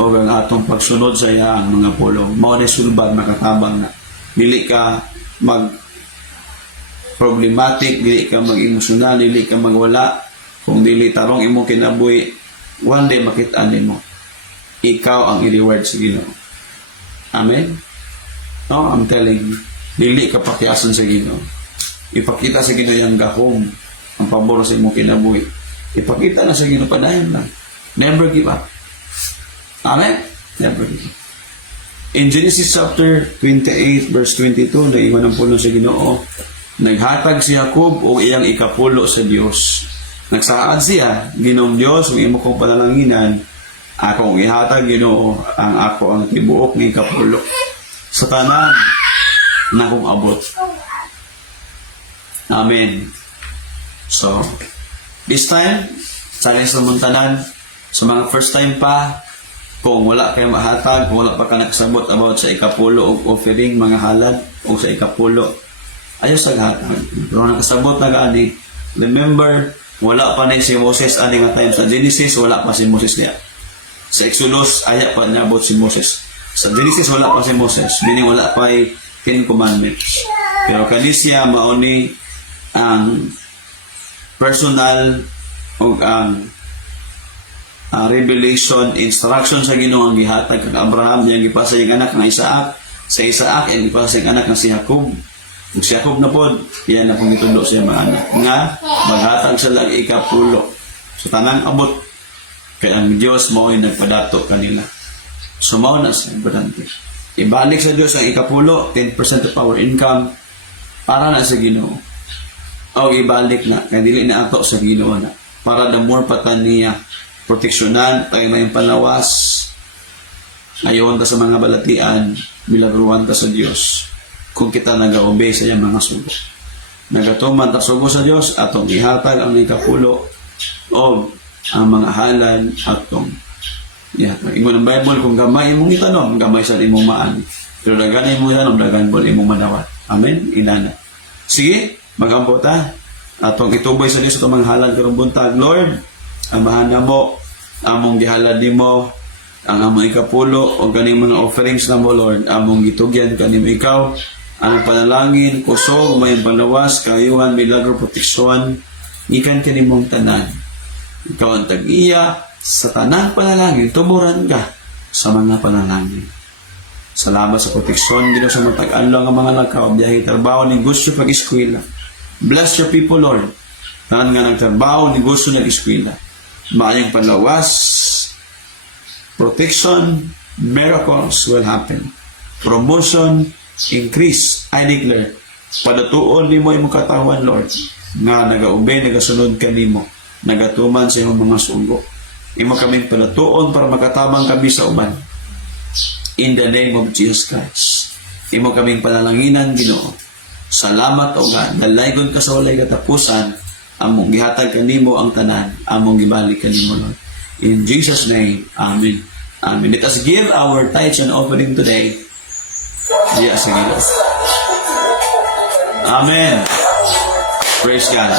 o ang atong pagsunod sa iyang mga pulong. Mao ni sulbad makatabang na. Dili ka mag problematic, dili ka mag-emosyonal, dili ka magwala. Kung dili tarong imo kinabuhi, one day makita nimo. Ikaw ang i-reward sa Ginoo. Amen? No, I'm telling you. Dili ka pakiasan sa Ginoo. Ipakita sa Ginoo yung gahom, ang pabor sa imo kinabuhi. Ipakita na sa Ginoo, padayon lang. Never give up. Amen? Never give up. In Genesis chapter 28 verse 22, naiwan ang puno sa Ginoo. Naghatag si Jacob o iyang ikapulo sa Dios. Nagsaad siya, Ginoong Dios, ang imo kong panalanginan, akong ihatag Ginoo ang ako ang tibuok ng ikapulo. Sa tanan na kong abot. Amen. So, this time, sa muntanan, sa mga first time pa, kung wala kayo mahatag, kung wala pa ka nakasabot about sa ikapulo o offering, mga halad, o sa ikapulo, ayaw sa hatag. Kung nakasabot na gani, remember, wala pa na si Moses ani nga time sa Genesis, wala pa si Moses niya. Sa Exodus, ayaw pa niabot si Moses. Sa Genesis, wala pa si Moses, meaning wala pa ay 10 commandments. Pero kanisya, mauni ang personal o ang revelation, instruction sa Ginoo ang gihatag kang Abraham, yang gipasa yung anak ng Isaac, sa Isaac ang gipasa yung anak ng si Jacob. Kung si Jacob na po, yan na kung itulo siya mga anak nga maghatag sa lagi ikapulo sa tanang abot, kaya ang Diyos mo ay nagpadato kanila. So mao na sa importante, ibalik sa Diyos ang ikapulo, 10% of our income para na sa Ginoo, o ibalik na kaya dili na ato sa Ginoo na para the more pataniya proteksyonan tayo na yung palawas, ayawan ta sa mga balatian, milagruhan ta sa Diyos kung kita nag-obey sa iyang mga sugo. Nagatuman ta sugo sa Diyos atong ihatag ang ikapulo o ang mga halal atong ihatag. Ingon ang Bible, kung gamay imong itanom, gamay sa imong maan, pero dagan imong itanom, dagan po imong madawat. Amen? Inana. Sige, magampo ta atong ituboy sa Diyos atong mga halal karong buntag. Lord, amahan na mo among gihalad nimo ang among ikapulo o ganing mga offerings na mo, Lord, among gitugyan kanimo ikaw ang panalangin, kusog, may panawas, kayuhan, milagro, proteksyon, ikan kanimong tanan. Ikaw ang tag-iya sa tanang panalangin, tuburan ka sa mga panalangin. Salamat sa proteksyon, Ginoo sa matag-along ang mga lakaw, biyahe trabaho, negosyo, pag-eskwela. Bless your people, Lord. Tanan nga nagtrabaho, negosyo, nag-eskwela. Maayong panlawas, protection, miracles will happen. Promotion, increase, I declare. Padatuon ni mo imong katawan, Lord, nga nagaubay, nagasunod ka nimo, nagatuman sa imong mga sugo. Imo kaming padatuon para makatabang kami sa uban. In the name of Jesus Christ. Imo kaming panalanginan, Ginoo. Salamat, O God, dalaygon ka sa walay katapusan, among gihatag kanimo ang tanan, among gibalik kanimo, Lord. In Jesus' name, Amen. Amen. Let us give our tithes and offering today. Yes, Lord. Amen. Praise God.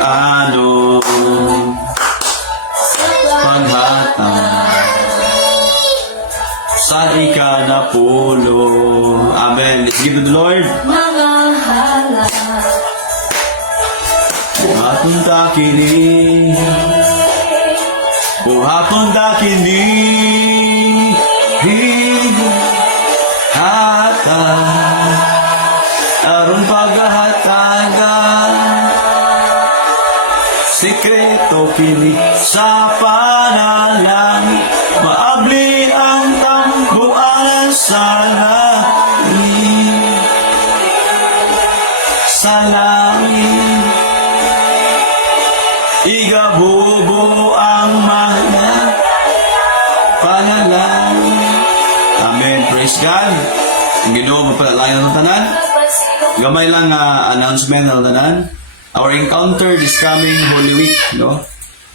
Ano paghatag sa ikanapulo. Amen. Let's give to the Lord. Mga halal, Buhaton ta kini, buhaton ta kini, hatag, aron paghahatagan, sikreto kini sa panalangin, maabli ang tambuan sa langit, sa langit. Igabubo ang mga panalangin. Amen. Praise God. Ang Ginoo magpalalangin ng tanan. Gamay lang announcement ng tanan. Our encounter this coming Holy Week, no?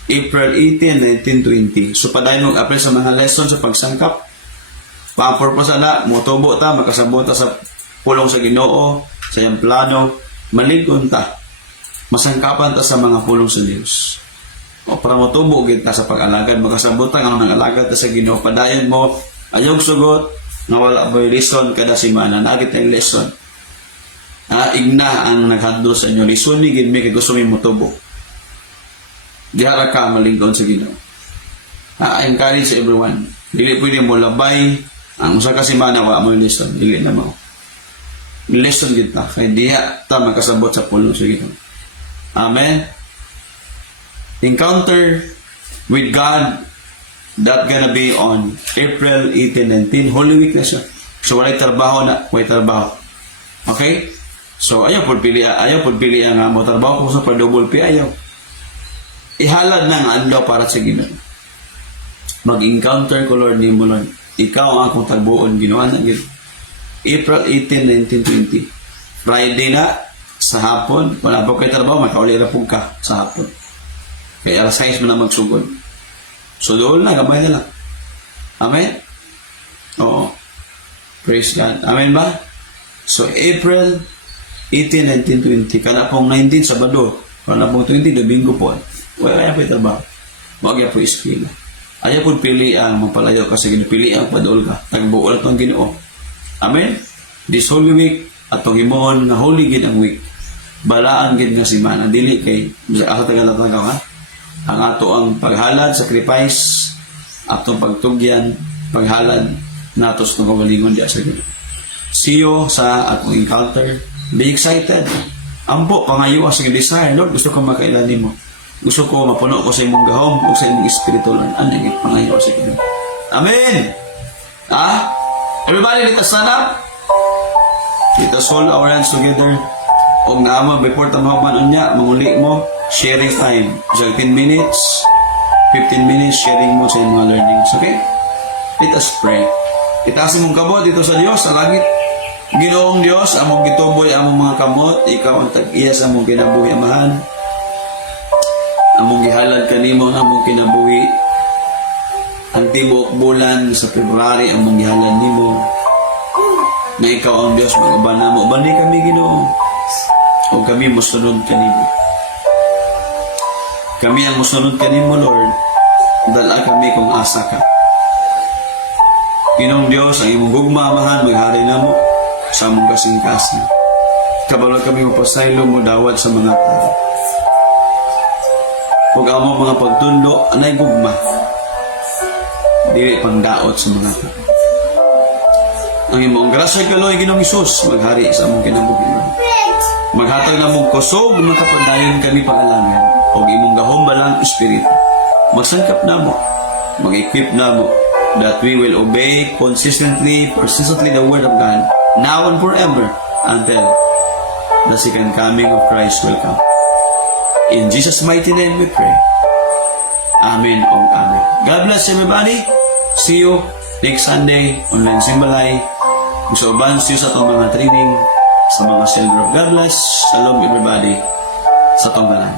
April 18, 19, 20. So, padayon mag-apply sa mga lesson sa pagsangkap. Pa-purpose na, motubo ta, makasabot ta sa pulong sa Ginoo, sa iyang plano, maligon ta, masangkapan ta sa mga pulong sa Diyos. O para motubo kita sa pag-alagad, makasabot ta nga ng alagad ta sa Ginoo. Padayon mo, ayong sugot, nga wala ba yung lesson kada simana, nagit yung lesson. Igna ang naghandle sa inyo. Lesson ni gid may kay gusto mo motubo. Dihara ka malingkod sa Ginoo. I encourage everyone. Dili pwede mo labay ang usa ka semana wa mo lesson, dili na mo. Lesson kita kay diha ta makasabot sa pulong sa Ginoo. Amen. Encounter with God that gonna be on April 18, 19. Holy Week na siya. So walay trabaho na, way trabaho. Okay? So ayaw pud pili ang mo trabaho ko sa double P ayaw. Ihalad na ang adlaw para sa Ginoo. Mag-encounter ko, Lord, ni mo, Lord. Ikaw ang akong tagbuon, ginawa na Ginoo. April 18, 19, 20. Friday na, sa hapon. Wala pa kayo trabaho, makauli na po ka sa hapon. Kaya alas 6 mo na magsugod. So doon na, gamay na lang. Amen? Oo. Praise God. Amen ba? So April 18, 19, 20. Kana pong 19, Sabado. Kana pong 20, Domingo po. Wala po yung trabaho. Huwag yan po ispila. Ayaw po pili ang mapalayo kasi ginapili ang padol ka. Tagbuol at ang Ginoo. Amen? This Holy Week at pag-imoon na Holy Gid ang week. Balaan gid nga simana. Dili kay asa taga-tagaw ha? Ang ato ang paghalad, sacrifice, atong pagtugyan, paghalad, natos ng kawalingon diya sa Ginoo. See you sa atong encounter. Be excited. Ampo, pangayo sa desire. Lord, gusto ko makailan mo. Gusto ko mapuno ko sa imong gahom o sa imong espiritu, Lord. Ano yung pangayo sa Ginoo. Amen! Everybody, let us stand up. Let us hold our hands together. Og naamang before tamahuman unya, manguli mo, sharing time. So 10 minutes, 15 minutes, sharing mo sa mga learnings. Okay? Let us pray. Itaas mong kabot dito sa Diyos, sa langit. Ginoong Diyos, among gituboy, among mga kamot, ikaw ang tag-iya sa among kinabuhi, amahan. Among gihalad kanimo, among kinabuhi. Ang tibok bulan sa February, among gihalad nimo. Na ikaw ang Diyos, mag-uban na mo. Bani kami, Ginoo. O kami musunod kanimo. Kami ang musunod kanimo, Lord. Dala kami kung asa ka. Ginoong Diyos, ang imong gugmamahan, maghari na mo sa among kasing-kasing. Kabalo kami mapasaylo mo dawat sa mga tao. Huwag among mga pagtundo, anay gugma. Dili pangdaot sa mga tao. Ang imong grasya kaloy, Ginoong Isus, maghari sa among kinabuhi. Maghatag na mong kusog, makapadayon kami pangalangan, o imong gahom balang espiritu. Magsangkap na mo, mag-equip na mo, that we will obey consistently, persistently the word of God, now and forever, until the second coming of Christ will come. In Jesus' mighty name we pray. Amen o Amen. God bless everybody. See you next Sunday, online Simbalay. Gusto uban siyo sa itong mga training, sa mga cell group. God bless. Shalom everybody sa itong balan.